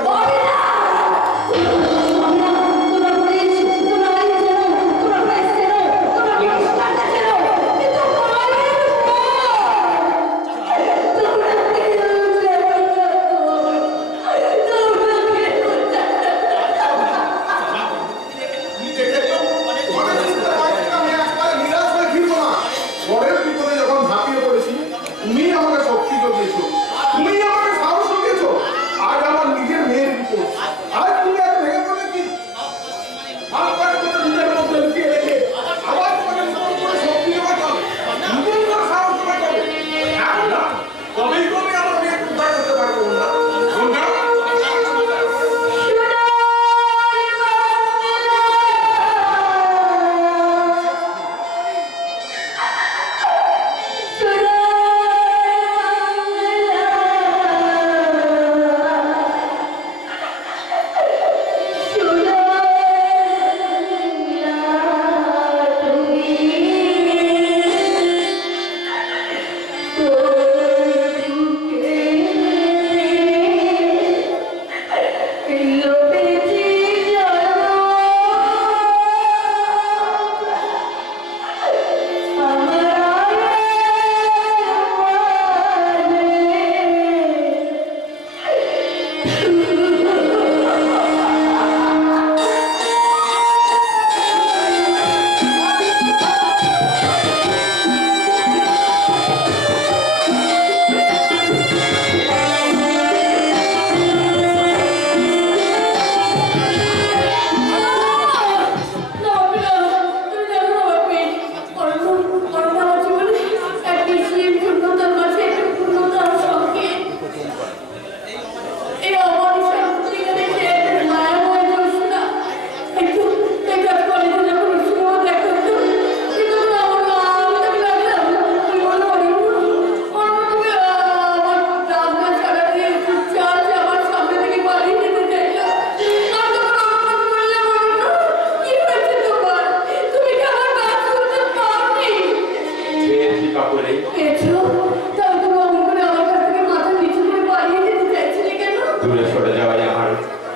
দূরে সরে যাওয়াই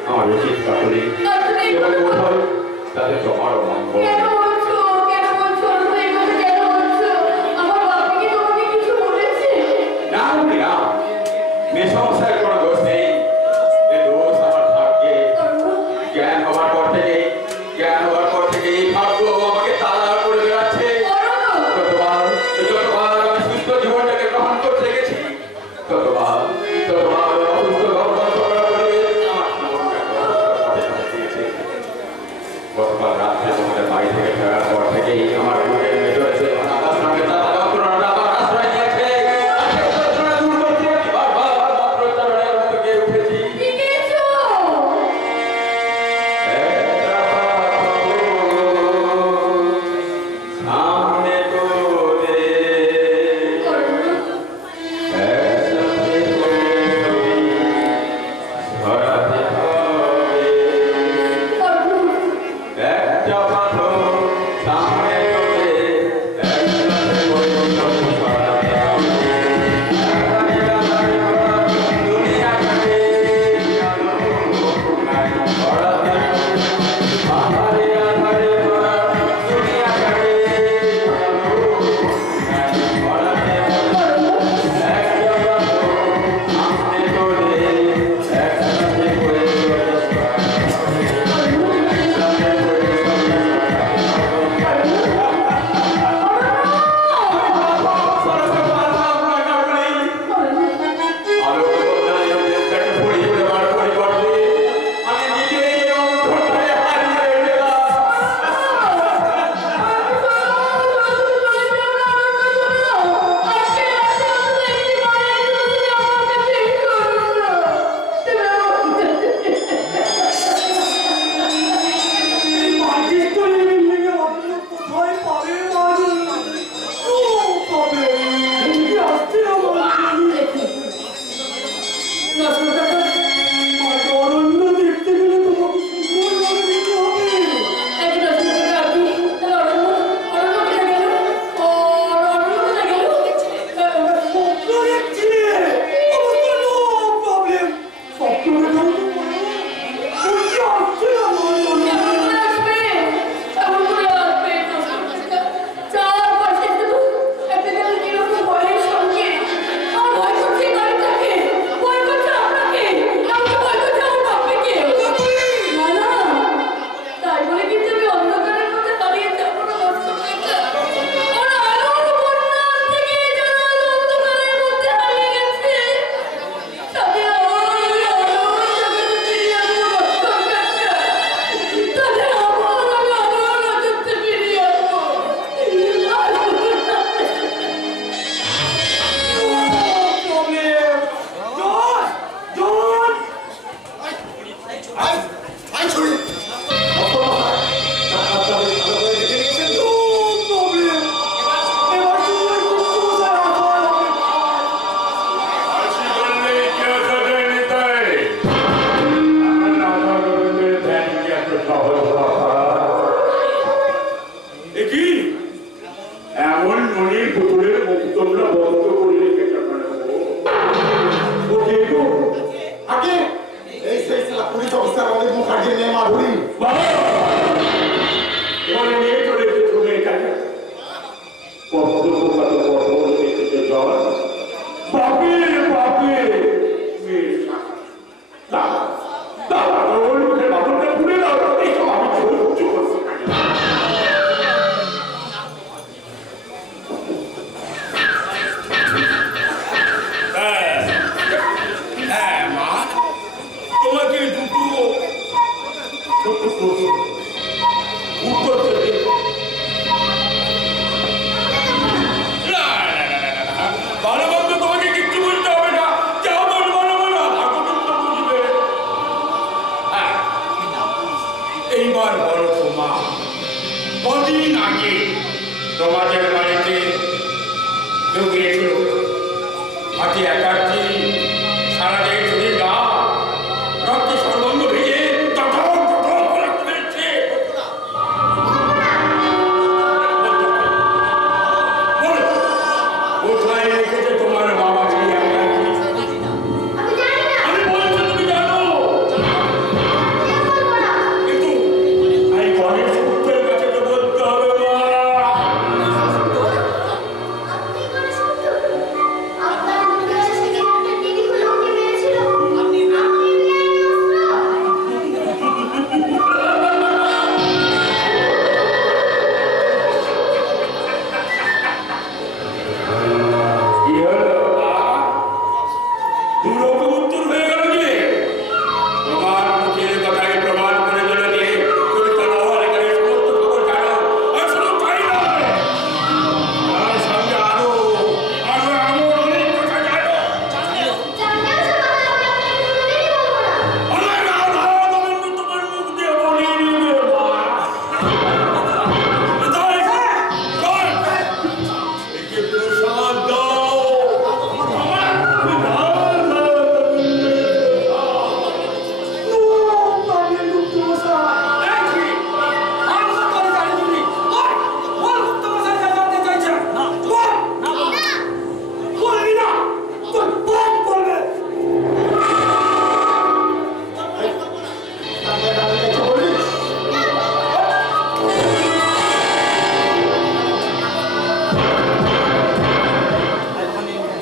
আমার উচিত কাকুলি এবং কোথাও তাদের তোমারও মঙ্গল না না মেয়ে সংসারের কোনো দোষ নেই এ দোষ আমার ভাগ্যে জ্ঞান হওয়ার পর থেকে এই ভাগ্য আমাকে তাড়া করে বেড়াচ্ছে যতবার আমি সুস্থ জীবনটাকে গ্রহণ করতে গেছি ততবার অসুস্থ গতকাল রাত্রে তোমাদের বাড়ি থেকে ফেরার পর থেকেই আমার বুকের ভেতরে যে আকাশ রঙের যন্ত্রণাটা আমার আশ্রয় নিয়েছে দূর করতে আমি বারবার প্রত্যাবরণের মতো গিয়ে উঠেছি সামনে তোরে ধরাতে হবে একটা পাথর উত্তর দেবে। ভালো মন্দ তোমাকে কিচ্ছু বলতে হবে না, যা বলবো না বলো, ভাগবত উত্তর বুঝবে। হ্যাঁ, এইবার বলো তোমা, কদিন আগে তোমাদের বাড়িতে কেউ গিয়েছিল, হাতে একাচ্ছি সারা দেয় ছুটি গা রক্তে সর্বঙ্গ ভেঙে টটক টটক করে ফেলছে। কোথায় রেখেছে তোমার বাবা সেই একাচ্ছি? আমি জানি না। আমি বলছি তুমি জানো, কিন্তু এই গণেশ পুত্রের কাছে তো বলতে হবে মা। আপনি করে শুনতো? আপনার মুখে সেদিন একটা টিভি লোকে মেরেছিল। আপনি বিয়ানি অস্ত্র। কি হলো মা? দুরকম উত্তর হয়ে গেল যে তোমার মুখের কথাই প্রমাণ করে দিল যে তুমি তো নওয়ার এখানে সমস্ত খবর জানো। আর শুধু তাই নয়, তার সঙ্গে আরো অনেক কথা জানো। জানলেও সে কথা আমি আপনাকে কোনোদিনই বলবো না। আমার রাধা গোবিন্দ তোমার মুখ দিয়ে বলিয়ে নিবে মা। তাই চল, একে প্রসাদ দাও। আমার রাধা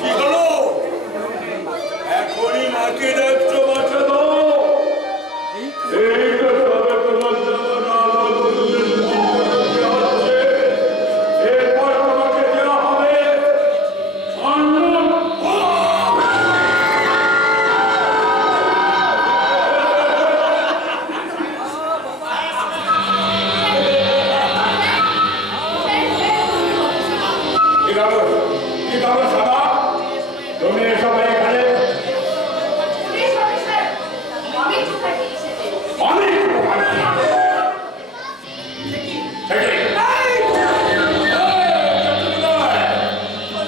কি হলো? এখনই মাকে ডাকছো বাচ্চা দাও। এই তো সবে তোমার জন্য রাধা গোবিন্দের সম্পর্ক দেওয়া হচ্ছে। এরপর তোমাকে দেওয়া হবে অন্ন। কি খবর? কি খবর সাদা? তুমি এসব এখানে পুলিশ অফিসার অমিত মুখার্জি এসেছে। অনেক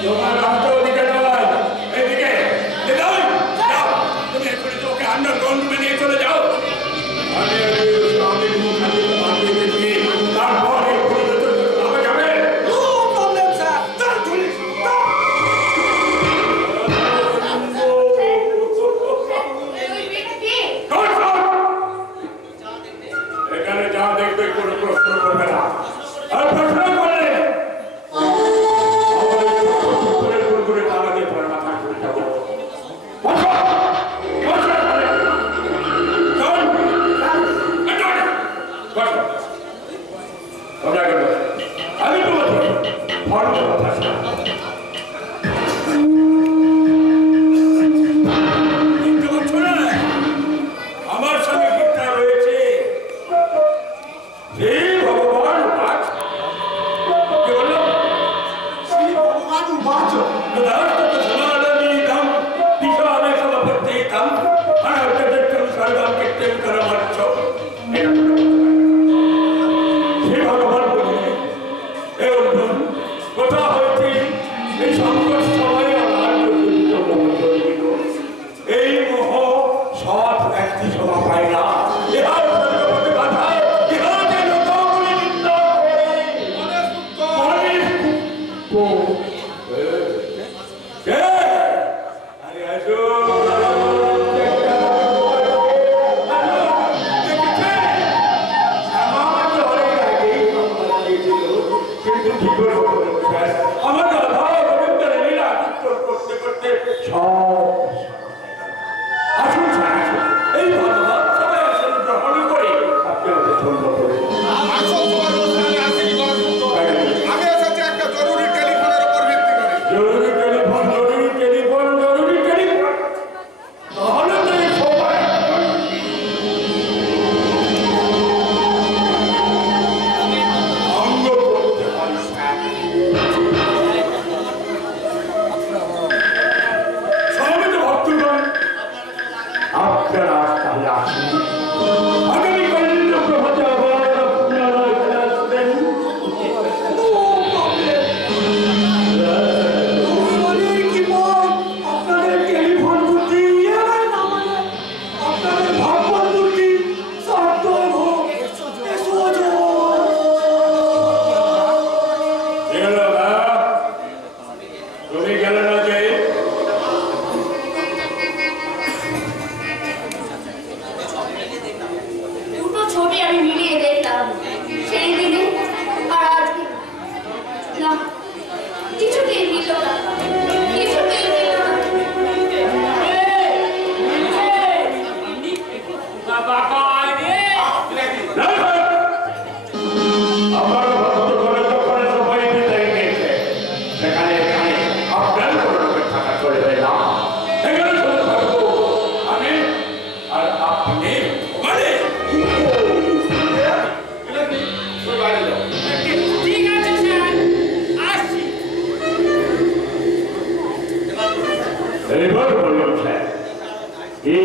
তোমার রাস্তা ওদিকে নয়, এদিকে। দিদাই, যাও, তুমি এক্ষুনি তো ওকে আন্ডারগ্রাউন্ড রুমে নিয়ে চলে যাও। আমি স্বামীর মুখ হাতে মাটিয়ে দেখি, তারপর এক্ষুনি ভেতরে আমাকে যাবে। এখানে যা দেখবে কোনো প্রশ্ন করবে না, আর প্রশ্ন করলে করে তারা দিয়ে পরে মাথা ঘুরে যাবো। আমি তো বলছি ফর্ম কথা আমার সঙ্গে গীতা রয়েছে হে ভগবান উপাচ। কি বললো? শ্রী ভগবান উবাচ পদার্থ সমানমিদম বিশালে সমপত্তিতম অনর্থযত্তম সর্বম কৃত্যম করমর্চ। হে ভগবান বললেন, হে অর্জুন, কোথা হইতে এই সংকট সময়ে আমার প্রকৃত মোহ জন্মিল? এই মোহ সৎ ব্যক্তি শোভা পায় না। ইহার সর্বপতি বাধা, ইহা যেন দৌড়ে নিত্য করে। কে? আরে আসো। দেখেছেন? আমার তো অনেক আগেই সংবাদ দিয়েছিল, কিন্তু কি করে